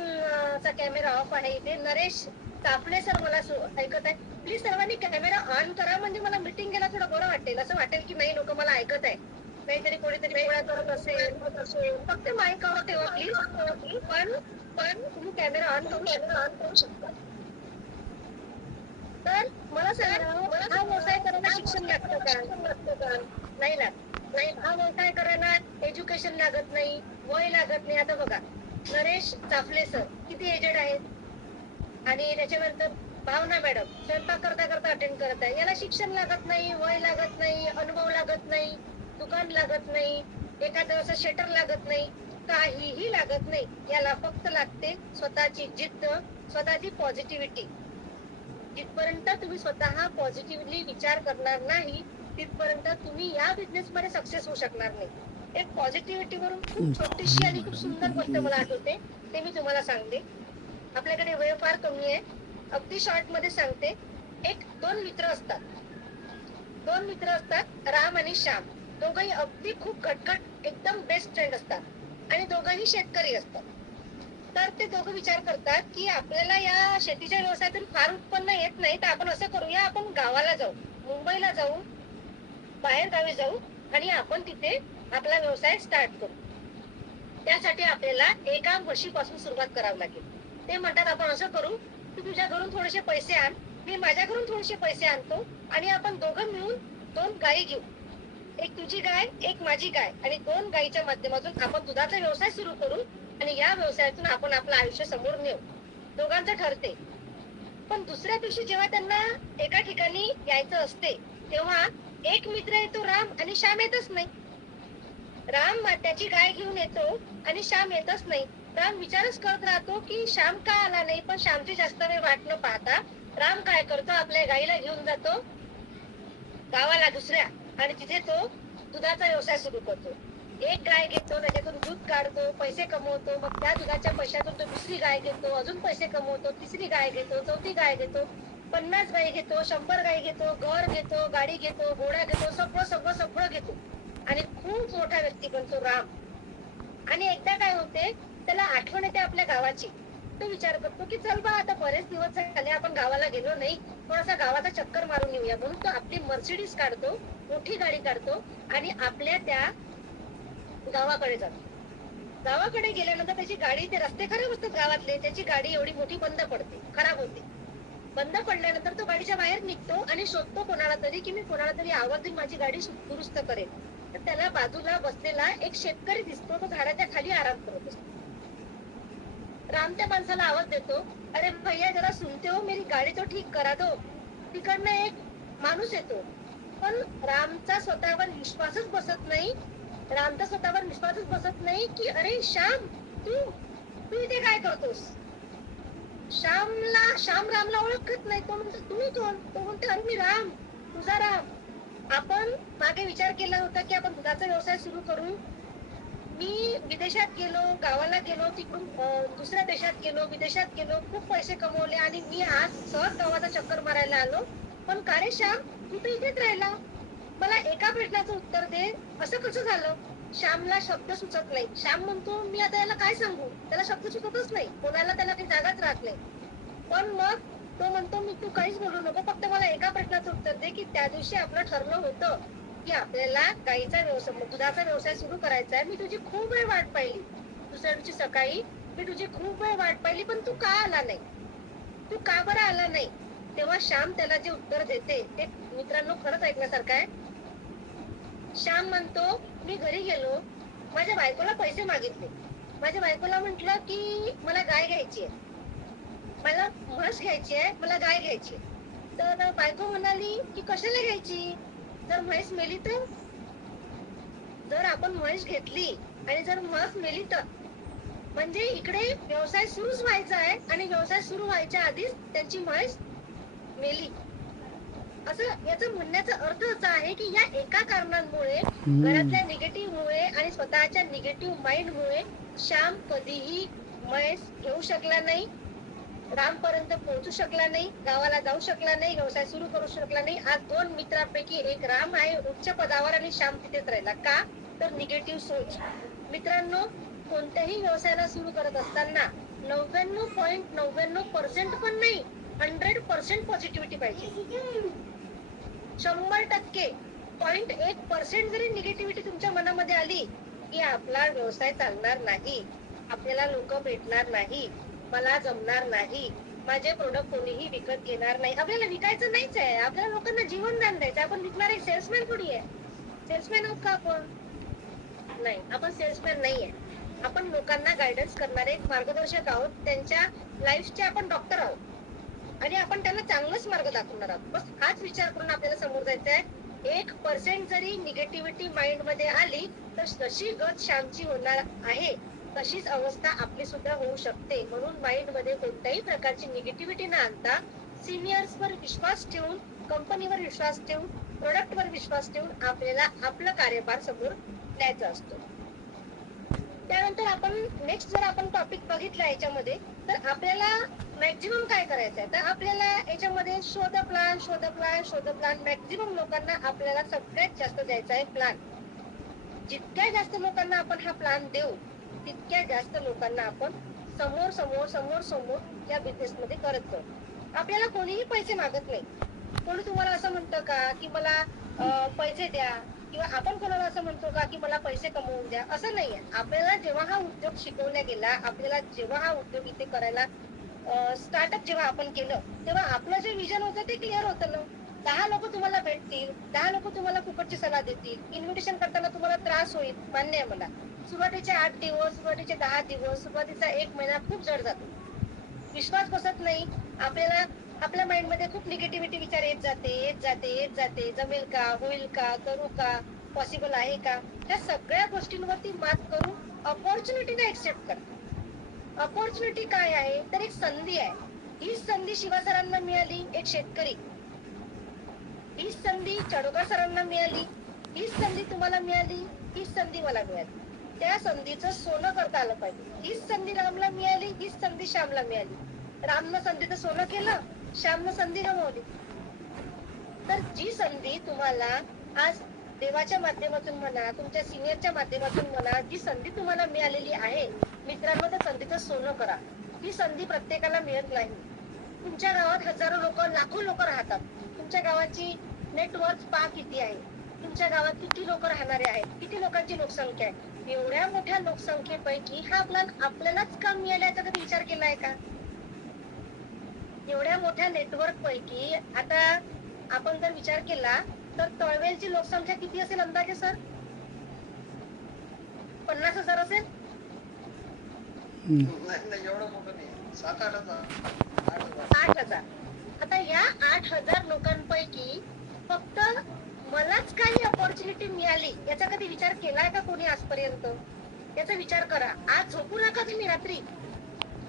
चा कॅमेरा ऑफ आहे इथे, नरेश कापले सर मला ऐकत आहे, प्लीज सर्वांनी कॅमेरा ऑन करा, म्हणजे मला मीटिंग घ्यायला थोडं बरं वाटेल, असं वाटेल की नाही लोक मला ऐकत आहे, काहीतरी कोणीतरी गोळा करत असेल. फक्त माईक ऑफ ठेवा प्लीज, पण तुम्ही कॅमेरा ऑन करू शकता. तर मला सांगा, हा व्यवसाय करायला शिक्षण लागतं का? नाही लागत. हा व्यवसाय करायला एज्युकेशन लागत नाही, वय लागत नाही. आता बघा, नरेश चाफले सर किती एजेड आहेत आणि त्याच्यानंतर भावना मॅडम स्वयंपाक करता करता अटेंड करत आहे. याला शिक्षण लागत नाही, वय लागत नाही, अनुभव लागत नाही, दुकान लागत नाही, एखादं असं शेटर लागत नाही. काहीही लागत नाही. याला फक्त लागते स्वतःची जिद्द, स्वतःची पॉझिटिव्हिटी. जिथपर्यंत तुम्ही स्वतः पॉझिटिव्हली विचार करणार नाही तिथपर्यंत तुम्ही या बिझनेस मध्ये सक्सेस होऊ शकणार नाही. एक पॉझिटिव्हिटी वरून खूप छोटीशी आणि खूप सुंदर गोष्ट मला आठवते, ते मी तुम्हाला सांगते. आपल्याकडे वेळ फार कमी आहे, अगदी शॉर्ट मध्ये सांगते. दोन मित्र असतात, राम आणि श्याम. दोघंही अगदी खूप घटघट एकदम बेस्ट फ्रेंड असतात आणि दोघंही शेतकरी असतात. तर ते दोघं विचार करतात की आपल्याला या शेतीच्या व्यवसायातून फार उत्पन्न येत नाही, तर आपण असं करूया, आपण गावाला जाऊ, मुंबईला जाऊ, बाहेर गावी जाऊ आणि आपण तिथे आपला व्यवसाय स्टार्ट करू. त्यासाठी आपल्याला एका म्हशीपासून सुरुवात करावी लागेल. ते म्हणतात आपण असं करू, तू तुझ्या घरून थोडेसे पैसे आण, मी माझ्या घरून थोडेसे पैसे आणतो आणि आपण दोघं मिळून 2 गायी घेऊ. एक तुझी गाय, एक माझी गाय, आणि 2 गायीच्या माध्यमातून आपण दुधाचा व्यवसाय सुरू करू आणि या व्यवसायातून आपण आपलं आयुष्य समोर नेऊ. दोघांचं ठरते. पण दुसऱ्या दिवशी जेव्हा त्यांना एका ठिकाणी यायचं असते तेव्हा एक मित्र येतो राम आणि श्याम येतच नाही. राम त्याची गाय घेऊन येतो आणि श्याम येतच नाही. राम विचारच करत राहतो की श्याम का आला नाही, पण श्यामची जास्त वेळ वाट न पाहता राम काय करतो, आपल्या गाईला घेऊन जातो गावाला दुसऱ्या आणि तिथे तो दुधाचा व्यवसाय सुरू करतो. एक गाय घेतो, त्याच्यातून दूध काढतो, पैसे कमवतो, मग त्या दुधाच्या पैशातून तो दुसरी गाय घेतो, अजून पैसे कमवतो, तिसरी गाय घेतो, चौथी गाय घेतो, 50 गाय घेतो, 100 गाय घेतो, घर घेतो, गाडी घेतो, घोडा घेतो, सगळं सगळं सगळं घेतो आणि खूप मोठा व्यक्ती बनतो राम. आणि एकदा काय होते, त्याला आठवण येते आपल्या गावाची. तो विचार करतो की चल बा, आता बरेच दिवस झाले आपण गावाला गेलो नाही, थोडासा गावाचा चक्कर मारून येऊया. म्हणून तो आपली मर्सिडीज काढतो, मोठी गाडी काढतो आणि आपल्या त्या गावाकडे जातो. गावाकडे गेल्यानंतर त्याची गाडी, ते रस्ते खराब असतात गावातले, त्याची गाडी एवढी मोठी बंद पडते, खराब होते. बंद पडल्यानंतर तो गाडीच्या बाहेर निघतो आणि शोधतो कोणाला तरी की मी कोणाला तरी आवर्जून माझी गाडी दुरुस्त करेल. तर त्याला बाजूला बसलेला एक शेतकरी दिसतो, तो झाडाच्या खाली आराम करत असतो. राम त्या माणसाला आवाज देतो, अरे भैया जरा सुनते हो, मेरी गाडी तो ठीक करा दो. तिकडनं एक माणूस येतो, पण रामचा स्वतःवर विश्वासच बसत नाही. की अरे श्याम, तू तू इथे काय करतोस. श्याम रामला ओळखत नाही. तो म्हणतो तुम्ही कोण. तो म्हणतो अरे मी राम, तुझा राम. आपण मागे विचार केला होता की आपण दुधाचा व्यवसाय सुरू करू. मी विदेशात गेलो, गावाला गेलो, तिकडून दुसऱ्या देशात गेलो, विदेशात गेलो, खूप पैसे कमवले आणि मी आज सहज गावाचा चक्कर मारायला आलो. पण का रे श्याम, तू तर इथेच राहिला. मला एका प्रश्नाचं उत्तर दे, असं कसं झालं. श्यामला शब्द सुचत नाही. श्याम म्हणतो मी आता याला काय सांगू, त्याला शब्द सुचतच नाही, बोलायला त्याला काही जागाच राहत नाही. पण मग तो म्हणतो मी तू काहीच बोलू नको, फक्त मला एका प्रश्नाचं उत्तर दे की त्या दिवशी आपलं ठरलं होतं की आपल्याला गाईचा व्यवसाय, दुधाचा व्यवसाय सुरू करायचा आहे. मी तुझी खूप वेळ वाट पाहिली, दुसऱ्या दिवशी सकाळी मी तुझी खूप वेळ वाट पाहिली, पण तू का आला नाही, तू का बरं आला नाही. तेव्हा श्याम त्याला जे उत्तर देते ते मित्रांनो खरंच ऐकण्यासारखं आहे. श्याम म्हणतो मी घरी गेलो, माझ्या बायकोला पैसे मागितले. माझ्या बायकोला म्हंटल की मला गाय घ्यायची आहे, मला म्हस घ्यायची आहे, मला गाय घ्यायची. तर बायको म्हणाली की कशाला घ्यायची, जर म्हैस मेली तर. जर आपण म्हैस घेतली आणि जर म्हस मेली तर म्हणजे इकडे व्यवसाय सुरूच व्हायचा आहे आणि व्यवसाय सुरू व्हायच्या आधीच त्यांची म्हैस मेली. असं याचं म्हणण्याचा अर्थ असा आहे की या एका कारणांमुळे, घरातल्या निगेटिव्ह मुळे आणि स्वतःच्या निगेटिव्ह माइंड मुळे श्याम कधीही म्हैस घेऊ शकला नाही, राम पर्यंत पोहोचू शकला नाही, गावाला जाऊ शकला नाही, व्यवसाय सुरू करू शकला नाही. आज 2 मित्रांपैकी एक राम आहे उच्च पदावर आणि श्याम तिथेच राहिला. का तर निगेटिव्ह सोच. मित्रांनो, कोणत्याही व्यवसायाला सुरू करत असताना 99.99% पण नाही, 100% पॉझिटिव्हिटी पाहिजे. 100% 0.1% जरी निगेटिव्हिटी तुमच्या मनामध्ये आली की आपला व्यवसाय चालणार नाही, आपल्याला लोक भेटणार नाही, मला जमणार नाही, माझे प्रोडक्ट कोणीही विकत घेणार नाही. आपल्याला विकायचं नाहीच आहे, आपल्याला लोकांना जीवनदान द्यायचं. आपण विकणारे सेल्समॅन थोडी आहे. सेल्समॅन आहोत का आपण, नाही, आपण सेल्समॅन नाहीये. आपण लोकांना गायडन्स करणारे मार्गदर्शक आहोत, त्यांच्या लाईफचे आपण डॉक्टर आहोत आणि आपण त्यांना चांगलाच मार्ग दाखवणार आहोत. बस हाच विचार करून आपल्याला समोर जायचं आहे. 1% जरी निगेटिव्हिटी माइंड मध्ये आली तर जशी गत श्यामची होणार आहे तशीच अवस्था आपली सुद्धा होऊ शकते. म्हणून माइंड मध्ये कोणत्याही प्रकारची निगेटिव्हिटी न आणता सिनियर्सवर विश्वास ठेवून, कंपनीवर विश्वास ठेवून, प्रोडक्टवर विश्वास ठेवून आपल्याला आपलं कार्यभार समोर न्यायचा असतो. त्यानंतर आपण नेक्स्ट जर आपण टॉपिक बघितला याच्यामध्ये, तर आपल्याला मॅक्झिमम काय करायचं आहे, तर आपल्याला याच्यामध्ये शोध प्लॅन. मॅक्झिमम लोकांना आपल्याला सगळ्यात जास्त द्यायचा आहे प्लॅन. जितक्या जास्त लोकांना आपण हा प्लॅन देऊ, तितक्या जास्त लोकांना आपण समोर या बिझनेस मध्ये करत जाऊ. आपल्याला कोणीही पैसे मागत नाही. कोणी तुम्हाला असं म्हणतं का की मला पैसे द्या, किंवा आपण कोणाला असं म्हणतो का की मला पैसे कमवून द्या, असं नाहीये. आपल्याला जेव्हा हा उद्योग शिकवला गेला, आपल्याला जेव्हा हा उद्योग इथे करायला स्टार्टअप जेव्हा आपण केलं, तेव्हा आपलं जे विजन होतं ते क्लिअर होतं ना. 10 लोक तुम्हाला भेटतील, 10 लोक तुम्हाला फुकटची सल्ला देतील, इन्व्हिटेशन करताना तुम्हाला त्रास होईल, मान्य आहे मला. सुरुवातीचे 8 दिवस, सुरुवातीचे 10 दिवस, सुरुवातीचा 1 महिना खूप जड जातो. विश्वास बसत नाही आपल्याला. आपल्या माइंड मध्ये खूप निगेटिव्हिटी विचार येत जाते. जमेल का, होईल का, करू का, पॉसिबल आहे का, त्या सगळ्या गोष्टींवरती मात करून अपॉर्च्युनिटीला एक्सेप्ट करा. अपॉर्च्युनिटी काय आहे, तर एक संधी आहे. हीच संधी शिवा सरांना मिळाली, एक शेतकरी. हीच संधी चडोकर सरांना मिळाली, हीच संधी तुम्हाला मिळाली, हीच संधी मला मिळाली. त्या संधीचं सोनं करता आलं पाहिजे. हीच संधी रामला मिळाली, हीच संधी श्यामला मिळाली. रामनं संधीचं सोनं केलं, श्यामनं संधी गमावली. तर जी संधी तुम्हाला आज देवाच्या माध्यमातून म्हणा, तुमच्या सिनियरच्या माध्यमातून म्हणा, जी संधी तुम्हाला मिळालेली आहे, मित्रांनो, त्या संधीचं सोनं करा. ही संधी प्रत्येकाला मिळत नाही. तुमच्या गावात हजारो लोक, लाखो लोक राहतात. तुमच्या गावाची नेटवर्क पहा किती आहे, तुमच्या गावात किती लोक राहणारे आहेत, किती लोकांची लोकसंख्या आहे. एवढ्या मोठ्या लोकसंख्येपैकी हा प्लॅन आपल्यालाच का मिळाला, याचा कधी विचार केलाय का? एवढ्या मोठ्या नेटवर्क पैकी आता आपण जर विचार केला तर तळवेलची लोकसंख्या किती असेल अंदाजे सर? 50,000 असेल? एवढं मोठं नाही, 7-8 हजार. 8,000. आता या 8,000 लोकांपैकी फक्त मलाच काही अपॉर्च्युनिटी मिळाली, याचा कधी विचार केलाय का कोणी आजपर्यंत? याचा विचार करा. आज झोपू नका तुम्ही रात्री.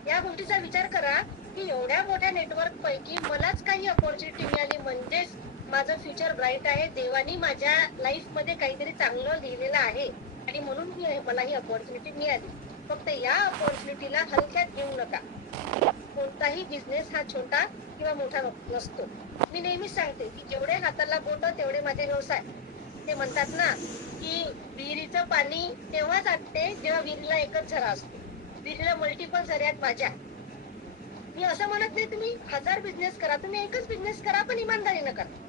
या गोष्टीचा विचार करा की एवढ्या मोठ्या नेटवर्क पैकी मलाच काही अपॉर्च्युनिटी मिळाली, म्हणजेच माझं फ्युचर ब्राईट आहे. देवानी माझ्या लाईफ मध्ये काहीतरी चांगलं लिहिलेलं आहे आणि म्हणून मला ही अपॉर्च्युनिटी मिळाली. फक्त या अपॉर्च्युनिटीला हलक्यात घेऊ नका. कोणताही बिझनेस हा छोटा किंवा मोठा नसतो. मी नेहमीच सांगते की जेवढे हाताला बोट तेवढे माझे व्यवसाय. ते म्हणतात ना की विहिरीचं पाणी तेव्हाच आटते जेव्हा विहिरीला एकच झरा असतो. विहिरीला मल्टिपल झऱ्यात माझ्या. मी असं म्हणत नाही तुम्ही 1000 बिझनेस करा, तुम्ही एकच बिझनेस करा, पण इमानदारीनं करा.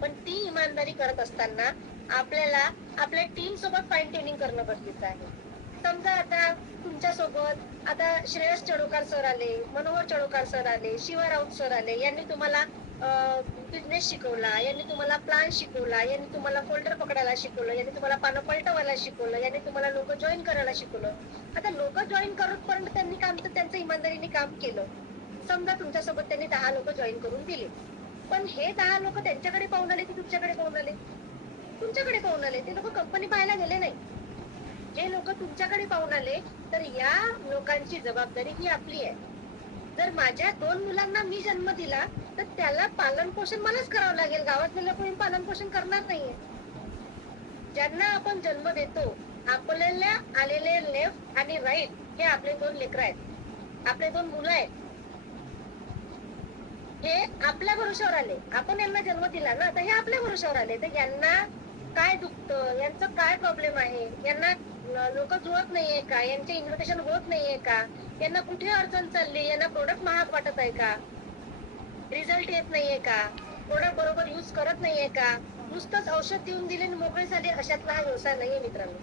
पण ती इमानदारी करत असताना आपल्याला आपल्या टीम सोबत फाईन ट्युनिंग करणं गरजेचं आहे. समजा आता तुमच्या सोबत आता श्रेयस चडोकर सर आले, मनोहर चडोकर सर आले, शिवा राऊत सर आले. यांनी तुम्हाला बिझनेस शिकवला, यांनी तुम्हाला प्लॅन शिकवला, यांनी तुम्हाला फोल्डर पकडायला शिकवलं, यांनी तुम्हाला पानं पलटवायला शिकवलं, यांनी तुम्हाला लोक जॉईन करायला शिकवलं. आता लोक जॉईन करतपर्यंत त्यांनी काम तर त्यांचं इमानदारीने काम केलं. समजा तुमच्यासोबत त्यांनी 10 लोक जॉईन करून दिले, पण हे 10 लोक त्यांच्याकडे पाहून आले की तुमच्याकडे पाहून आले? तुमच्याकडे पाहून आले. ते लोक कंपनी पाहायला गेले नाही. जे लोक तुमच्याकडे पाहून आले, तर या लोकांची जबाबदारी ही आपली आहे. जर माझ्या 2 मुलांना मी जन्म दिला तर त्याला पालन पोषण मलाच करावं लागेल. गावातले लोक पालन पोषण करणार नाहीये. ज्यांना आपण जन्म देतो, आपल्याला आलेले लेफ्ट आणि राईट हे आपले 2 लेकरं आहेत, आपले 2 मुलं आहेत. हे आपल्या भरोशावर आले. आपण यांना जन्म दिला ना, तर हे आपल्या भरोशावर आले. तर यांना काय दुखतं, यांचं काय प्रॉब्लेम आहे, यांना लोक जुळत नाहीये का, यांचे इन्व्हिटेशन होत नाहीये का, यांना कुठे अडचण चालली, यांना प्रोडक्ट महाग वाटत आहे का, रिझल्ट येत नाहीये का, प्रोडक्ट बरोबर युज करत नाहीये का, नुसतंच औषध देऊन दिले आणि मोकळे झाले, अशातला हा व्यवसाय नाहीये मित्रांनो.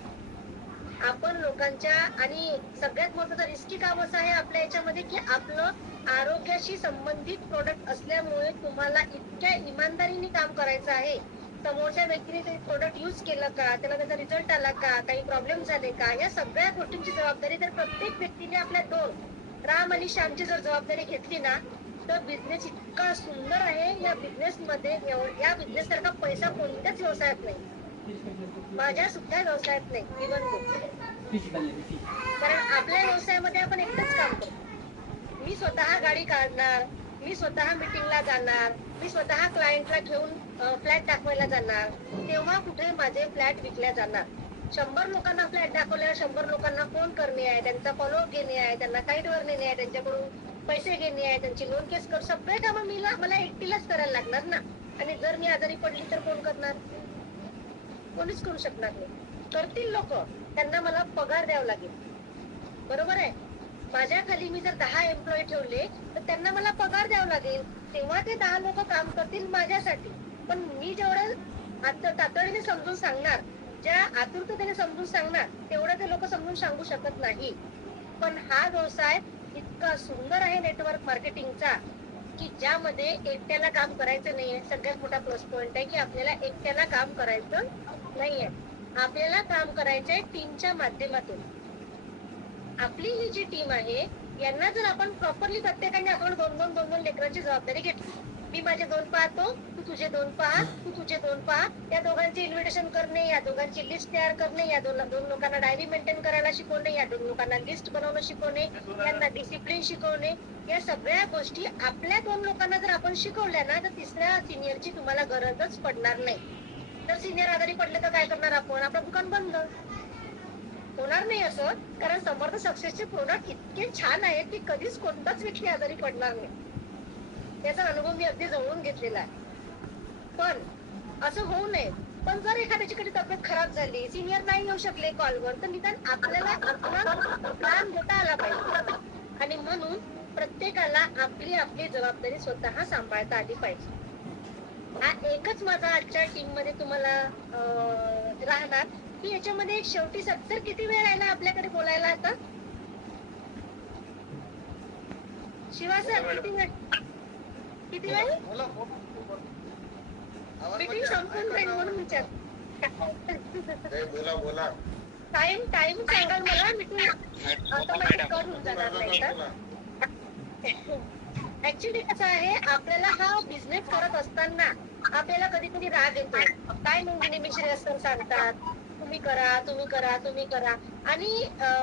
आपण लोकांच्या आणि सगळ्यात मोठं रिस्की काम असं आहे आपल्या याच्यामध्ये की आपलं आरोग्याशी संबंधित प्रोडक्ट असल्यामुळे तुम्हाला इतक्या इमानदारीने काम करायचं आहे. समोरच्या व्यक्तीने ते प्रोडक्ट युज केलं का, त्याला त्याचा रिझल्ट आला का, काही प्रॉब्लेम झाले का, या सगळ्या गोष्टींची जबाबदारी जर प्रत्येक व्यक्तीने आपल्या 2 राम आणि श्यामची जर जबाबदारी घेतली ना, तर बिझनेस इतका सुंदर आहे. या बिझनेस मध्ये या बिझनेस सारखा पैसा कोणत्याच व्यवसायात नाही. माझ्या सुद्धा व्यवसायात नाही इव्हन कारण आपल्या व्यवसायामध्ये आपण एकटंच काम करतो. मी स्वतः गाडी काढणार, मी स्वतः मीटिंगला जाणार, मी स्वतः क्लायंटला घेऊन फ्लॅट दाखवायला जाणार. तेव्हा कुठे माझे फ्लॅट विकल्या जाणार? 100 लोकांना फ्लॅट दाखवल्यावर 100 लोकांना फोन करणे आहे, त्यांचा फॉलोअप घेणे आहे, त्यांना साईटवर नेणे आहे, त्यांच्याकडून पैसे घेणे आहे, त्यांची लोन केस कर, सगळे कामं मला एकटीलाच करायला लागणार ना. आणि जर मी आजारी पडली तर कोण करणार? कोणीच करू शकणार नाही. करतील लोक, त्यांना मला पगार द्यावा लागेल. बरोबर आहे. माझ्या खाली मी जर 10 एम्प्लॉई ठेवले तर त्यांना मला पगार द्यावा लागेल. तेव्हा ते 10 लोक काम करतील माझ्यासाठी. पण मी जेवढं तातडीने समजून सांगणार, ज्या आतुरतेने समजून सांगणार, तेवढं ते लोक समजून सांगू शकत नाही. पण हा व्यवसाय इतका सुंदर आहे नेटवर्क मार्केटिंगचा की ज्यामध्ये एकट्याला काम करायचं नाहीये. सगळ्यात मोठा प्लस पॉइंट आहे की आपल्याला एकट्याला काम करायचं नाहीये. आपल्याला काम करायचंय टीमच्या माध्यमातून. आपली ही जी टीम आहे यांना जर आपण प्रॉपरली प्रत्येकाने आपण दोन लेकरांची जबाबदारी घेतली. मी माझे 2 पाहतो, तू तुझे 2 पहा, तू तुझे 2 पहा. या दोघांचे इन्व्हिटेशन करणे, या दोघांची लिस्ट तयार करणे, या 2 लोकांना डायरी मेंटेन करायला शिकवणे, या 2 लोकांना लिस्ट बनवणं शिकवणे, यांना डिसिप्लिन शिकवणे. या सगळ्या गोष्टी आपल्या 2 लोकांना जर आपण शिकवल्या ना तर तिसऱ्या सिनियरची तुम्हाला गरजच पडणार नाही. तर सिनियर आजारी पडले तर काय करणार आपण? आपलं दुकान बंद होणार नाही असं. कारण समर्थ सक्सेसचे प्रोडक्ट इतके छान आहेत की कधीच कोणताच व्यक्ती आजारी पडणार नाही. त्याचा अनुभव मी अगदी जवळून घेतलेला आहे. पण असं होऊ नये. पण जर एखाद्याची कधी तब्येत खराब झाली, सिनियर नाही येऊ शकले कॉलवर, तर निदान आपल्याला आपला प्लॅन घेता आला पाहिजे. आणि म्हणून प्रत्येकाला आपली आपली जबाबदारी स्वतः सांभाळता आली पाहिजे. हा एकच माझा आजच्या टीम मध्ये तुम्हाला राहणार की याच्यामध्ये एक शेवटी सर किती वेळ राहिला आपल्याकडे बोलायला आता? शिवा सर किती वेळ? मीटिंग संपून जाईल म्हणून विचार. बोला. टाइम सांगाल मला. मीटिंग ऑटोमॅटिक कट होऊन जाणार नाही तर. ऍक्च्युली कसं आहे, आपल्याला हा बिझनेस करत असताना आपल्याला कधी कधी राग येतो. काय नोंदणी मिश्री असं सांगतात, तुम्ही करा. आणि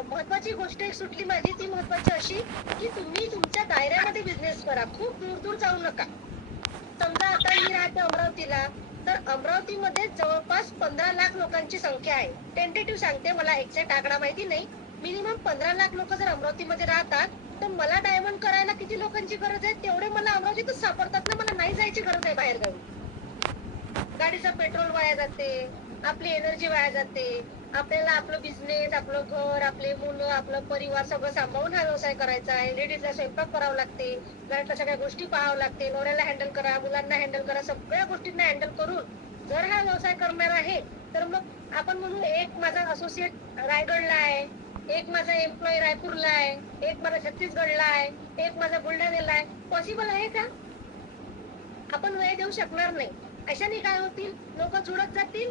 महत्वाची गोष्ट एक सुटली माझी, ती महत्वाची अशी की तुम्ही तुमच्या दायऱ्यामध्ये बिझनेस करा. खूप दूर जाऊ नका. समजा आता मी राहते अमरावतीला, तर अमरावतीमध्ये जवळपास 15 लाख लोकांची संख्या आहे. टेंटेटिव्ह सांगते, मला एक्झॅक्ट आकडा माहिती नाही. मिनिमम 15 लाख लोक जर अमरावतीमध्ये राहतात तर मला डायमंड करायला किती लोकांची गरज आहे? तेवढे मला अमरावतीतच सापडतात ना. मला नाही जायची गरज आहे बाहेर गावी. गाडीचा पेट्रोल वाया जाते, आपली एनर्जी वाया जाते. आपल्याला आपलं बिझनेस, आपलं घर, आपले मुलं, आपलं परिवार सगळं सांभाळून हा व्यवसाय करायचा आहे. लेडीजला स्वयंपाक करावं लागते, घरातल्या सगळ्या गोष्टी पाहावं लागते, नवऱ्याला हँडल करा, मुलांना हँडल करा, सगळ्या गोष्टींना हँडल करून जर हा व्यवसाय करणार आहे तर मग आपण म्हणून एक माझा असोसिएट रायगडला आहे, एक माझा एम्प्लॉई रायपूरला आहे, एक माझा छत्तीसगडला आहे, एक माझा बुलढाण्याला आहे. पॉसिबल आहे का? आपण वेळ देऊ शकणार नाही. अशाने काय होतील, लोक जुळत जातील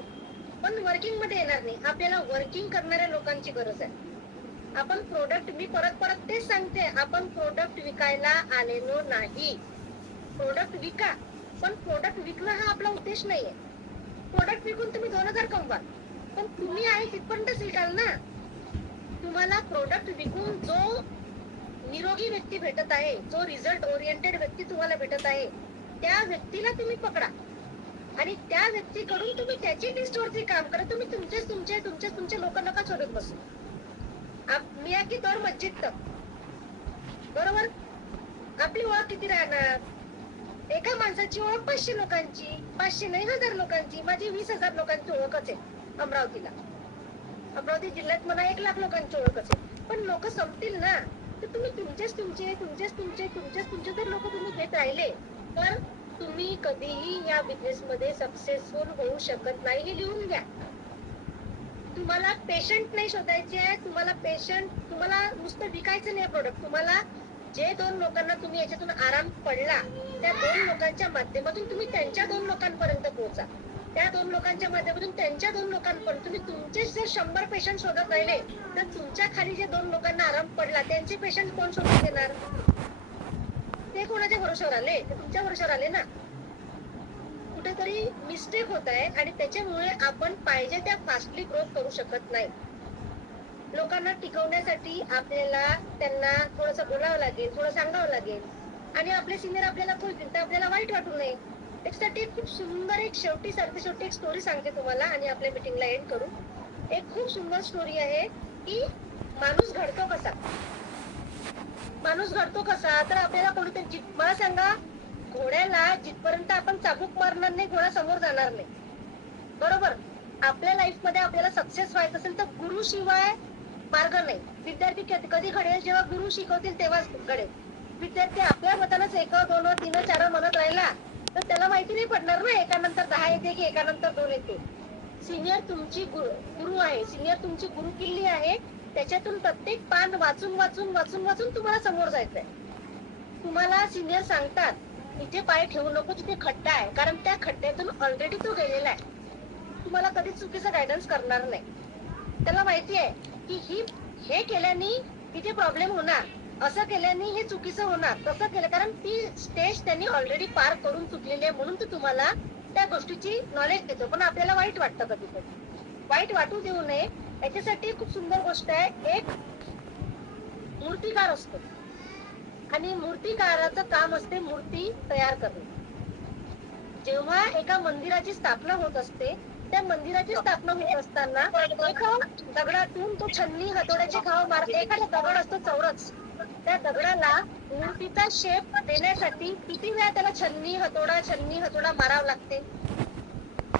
पण वर्किंग मध्ये येणार नाही. आपल्याला वर्किंग करणाऱ्या लोकांची गरज आहे. आपण प्रोडक्ट, मी परत तेच सांगते, आपण प्रोडक्ट विकायला आलेलो नाही. प्रोडक्ट विका, पण प्रोडक्ट विकणं हा आपला उद्देश नाहीये. प्रोडक्ट विकून तुम्ही 2000 कमवा, पण तुम्ही आहे तिथपर्यंतच विकाल ना. तुम्हाला प्रोडक्ट विकून जो निरोगी व्यक्ती भेटत आहे, जो रिझल्ट ओरिएंटेड व्यक्ती तुम्हाला भेटत आहे, त्या व्यक्तीला तुम्ही पकडा आणि त्या व्यक्तीकडून तुम्ही त्याची लिस्टवरती काम करा. तुम्ही तुमचे लोक नका शोधत बसू. मिया की दौर मस्जिद तक. बरोबर. आपली ओळख किती राहणार? एका माणसाची ओळख 500 लोकांची, 500 नाही 1000 लोकांची. माझी 20,000 लोकांची ओळखच आहे अमरावतीला. अमरावती जिल्ह्यात मला 1 लाख लोकांची ओळखच आहे. पण लोक संपतील ना. तर तुम्ही तुमचेच जर लोक तुम्ही घेत राहिले तर तुम्ही कधीही या बिझनेस मध्ये सक्सेसफुल होऊ शकत नाही. हे लिहून घ्या. तुम्हाला पेशंट नाही शोधायचे आहे. तुम्हाला नुसतं विकायचं नाही प्रोडक्ट. तुम्हाला जे 2 लोकांना तुम्ही याच्यातून आराम पडला, त्या 2 लोकांच्या माध्यमातून तुम्ही त्यांच्या 2 लोकांपर्यंत पोहोचा. त्या 2 लोकांच्या माध्यमातून त्यांच्या 2 लोकांपर्यंत तुम्ही तुमचे जर 100 पेशंट शोधत राहिले तर तुमच्या खाली जे 2 लोकांना आराम पडला त्यांचे पेशंट कोण शोधून देणार? ते कोणाच्या भरोश्यावर आले? ते तुमच्या भरोश्यावर आले ना. कुठे कुठेतरी मिस्टेक होत आहे आणि त्याच्यामुळे आपण पाहिजे त्या फास्टली ग्रोथ करू शकत नाही. लोकांना टिकवण्यासाठी आपल्याला त्यांना थोडंसं बोलावं लागेल, थोडं सांगावं लागेल आणि आपले सिनियर आपल्याला बोलतील तर आपल्याला वाईट वाटू नये. त्याच्यासाठी खूप सुंदर एक शेवटी एक स्टोरी सांगते तुम्हाला आणि आपल्या मीटिंगला एंड करू. एक खूप सुंदर स्टोरी आहे की माणूस घडतो कसा. तर आपल्याला कोणीतरी मला सांगा, घोड्याला जिथपर्यंत आपण चाबूक मारणार नाही घोडा समोर जाणार नाही, बरोबर. आपल्या लाईफ मध्ये आपल्याला सक्सेस व्हायचं असेल तर गुरु शिवाय मार्ग नाही. विद्यार्थी कधी घडेल, जेव्हा गुरु शिकवतील तेव्हाच घडेल. विद्यार्थी आपल्या मतानच 1, 2, 3, 4 म्हणत राहिला तर त्याला माहिती नाही पडणार ना एकानंतर 10 येते की एकानंतर 2 येते. सिनियर तुमची गुरु आहे, सिनियर तुमची गुरु किल्ली आहे. त्याच्यातून प्रत्येक पान वाचून वाचून वाचून वाचून तुम्हाला समोर जायचंय. तुम्हाला सिनियर सांगतात इथे पाय ठेवू नको, तिथे खड्डा आहे, कारण त्या खड्ड्यातून ऑलरेडी तो गेलेला आहे. तुम्हाला कधीच चुकीचं गायडन्स करणार नाही. त्याला माहिती आहे की हे केल्याने इथे प्रॉब्लेम होणार, असं केल्याने हे चुकीचं होणार, तसं केलं, कारण ती स्टेज त्यांनी ऑलरेडी पार करून चुकलेली आहे. म्हणून तो तुम्हाला त्या गोष्टीची नॉलेज देतो. पण आपल्याला वाईट वाटतं कधी कधी. वाईट वाटू देऊ नये याच्यासाठी खूप सुंदर गोष्ट आहे. एक मूर्तिकार असतो आणि मूर्तिकाराचं काम असते मूर्ती तयार करणे. जेव्हा एका मंदिराची स्थापना होत असते, त्या मंदिराची स्थापना होत असताना एका दगडातून तो छन्नी हातोड्याचे घाव मारते. एखादा दगड असतो चौरस, त्या दगडाला मूर्तीचा शेप देण्यासाठी किती वेळा त्याला छन्नी हतोडा मारावं लागते.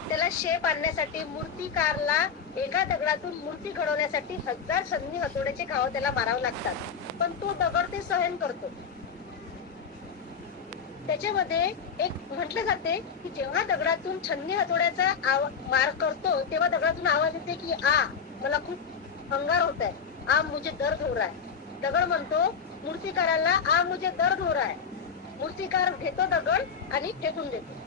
त्याला शेप आणण्यासाठी मूर्तिकारला एका दगडातून मूर्ती घडवण्यासाठी 1000 छन्नी हतोड्याचे घाव त्याला मारावं लागतात. पण तो दगड ते सहन करतो. त्याच्यामध्ये एक म्हटलं जाते की जेव्हा दगडातून छन्नी हतोड्याचा मार करतो तेव्हा दगडातून आवाज येते की मला खूप अंगार होत आहे, मुझे दर्द हो रहा है. दगड म्हणतो मूर्तिकाराला मुझे दर्द हो रहा है. मूर्तिकार घेतो दगड आणि फेकून देतो.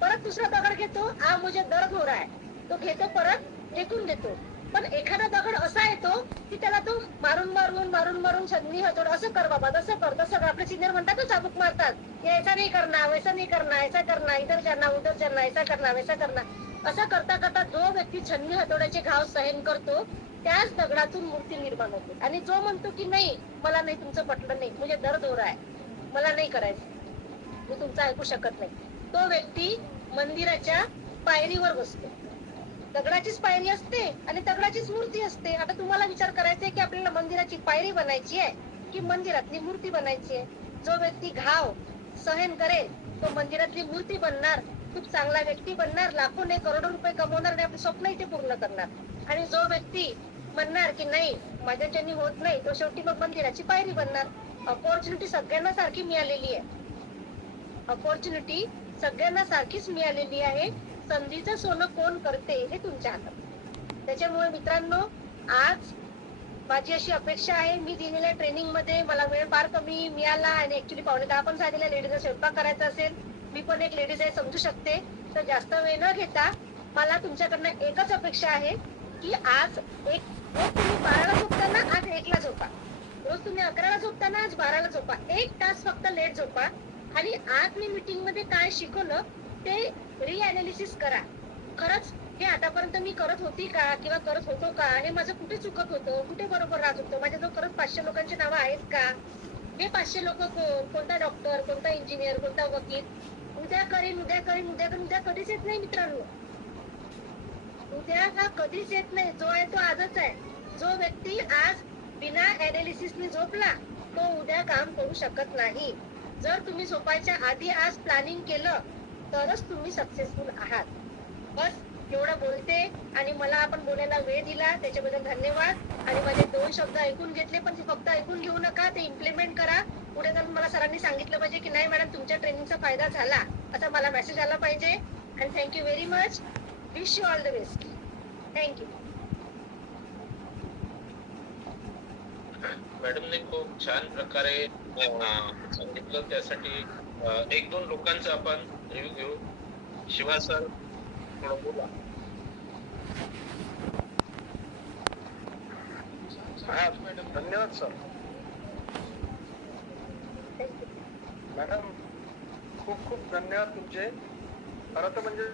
परत दुसरा दगड घेतो, मुझे दर्द हो रहा है. तो घेतो परत फेकून देतो. पण एखादा दगड असा येतो की त्याला तो मारून मारून मारून मारून छन्नी हतोड असं कर बाबा, तसं कर तसं कर. आपले सिनियर म्हणतात तो चाबूक मारतात, ऐसा नहीं करना, वैसा नहीं करना, ऐसा करना, इधर करना, उधर करना, ऐसा करना, वैसा करना. असं करता करता जो व्यक्ती छन्नी हतोड्याचे घाव सहन करतो त्याच दगडातून मूर्ती निर्माण होते. आणि जो म्हणतो की नाही मला नाही, तुमचं पटलं नाही, मुझे दर्द हो रहा है, मला नाही करायचं, मी तुमचं ऐकू शकत नाही, तो व्यक्ती मंदिराच्या पायरीवर बसतो. दगडाचीच पायरी असते आणि दगडाचीच मूर्ती असते. आता तुम्हाला विचार करायचा आहे की आपल्याला मंदिराची पायरी बनायची आहे की मंदिरातली मूर्ती बनायची आहे. जो व्यक्ती घाव सहन करेल तो मंदिरातली मूर्ती बनणार, खूप चांगला व्यक्ती बनणार, लाखो नाही करोडो रुपये कमवणार आणि आपले स्वप्न इथे पूर्ण करणार. आणि जो व्यक्ती म्हणणार की नाही माझ्याच्यानी होत नाही, तो शेवटी मग मंदिराची पायरी बनणार. अपॉर्च्युनिटी सगळ्यांना सारखी मिळालेली आहे. अपॉर्च्युनिटी सगळ्यांना सारखीच मिळालेली आहे. संधीचं सोनं कोण करते हे तुमच्या हातात. त्याच्यामुळे मित्रांनो, आज माझी अशी अपेक्षा आहे, मी दिलेल्या ट्रेनिंग मध्ये मला वेळ फार कमी मिळाला आणि ऍक्च्युली 9:15 पण झालेल्या, लेडीजला स्वयंपाक करायचा असेल, मी पण एक लेडीज आहे समजू शकते, तर जास्त वेळ न घेता मला तुमच्याकडनं एकच अपेक्षा आहे की आज रोज तुम्ही 12ला झोपताना आज 1ला झोपा, रोज तुम्ही 11ला झोपताना आज 12ला झोपा, 1 तास फक्त लेट झोपा आणि आज मी मीटिंग मध्ये काय शिकवलं ते रिअनालिसिस करा. खरंच हे आतापर्यंत मी करत होती का किंवा करत होतो का, हे माझं कुठे चुकत होतं, कुठे बरोबर राहत होतं, माझ्याजवळ खरंच 500 लोकांची नावं आहेत का, हे 500 लोक कोणता डॉक्टर, कोणता इंजिनियर, कोणता वकील, उद्या करीन उद्या कधीच येत नाही मित्रांनो. उद्या हा कधीच येत नाही, जो आहे तो आजच आहे. जो व्यक्ती आज बिना अनालिसिसने झोपला तो उद्या काम करू शकत नाही. जर तुम्ही झोपायच्या आधी आज प्लॅनिंग केलं तरच तुम्ही सक्सेसफुल आहात. बस एवढं बोलते आणि मला आपण बोलायला वेळ दिला त्याच्याबद्दल धन्यवाद. आणि माझे 2 शब्द ऐकून घेतले, पण ते फक्त ऐकून घेऊ नका, ते इम्प्लिमेंट करा. पुढे जाऊन मला सरांनी सांगितलं पाहिजे की नाही मॅडम तुमच्या ट्रेनिंगचा फायदा झाला, असा मला मेसेज आला पाहिजे. And thank you very much. Wish you all the best. Thank you. मॅडमने खूप छान प्रकारे सांगितलं. त्यासाठी 1-2 लोकांचा आपण रिव्ह्यू घेऊ. शिवा सर थोडं बोला. मॅडम धन्यवाद सर. मॅडम खूप खूप धन्यवाद तुमचे. खरं तर म्हणजे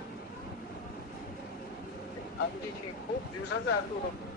आम्ही खूप दिवसाचा आतूर होतो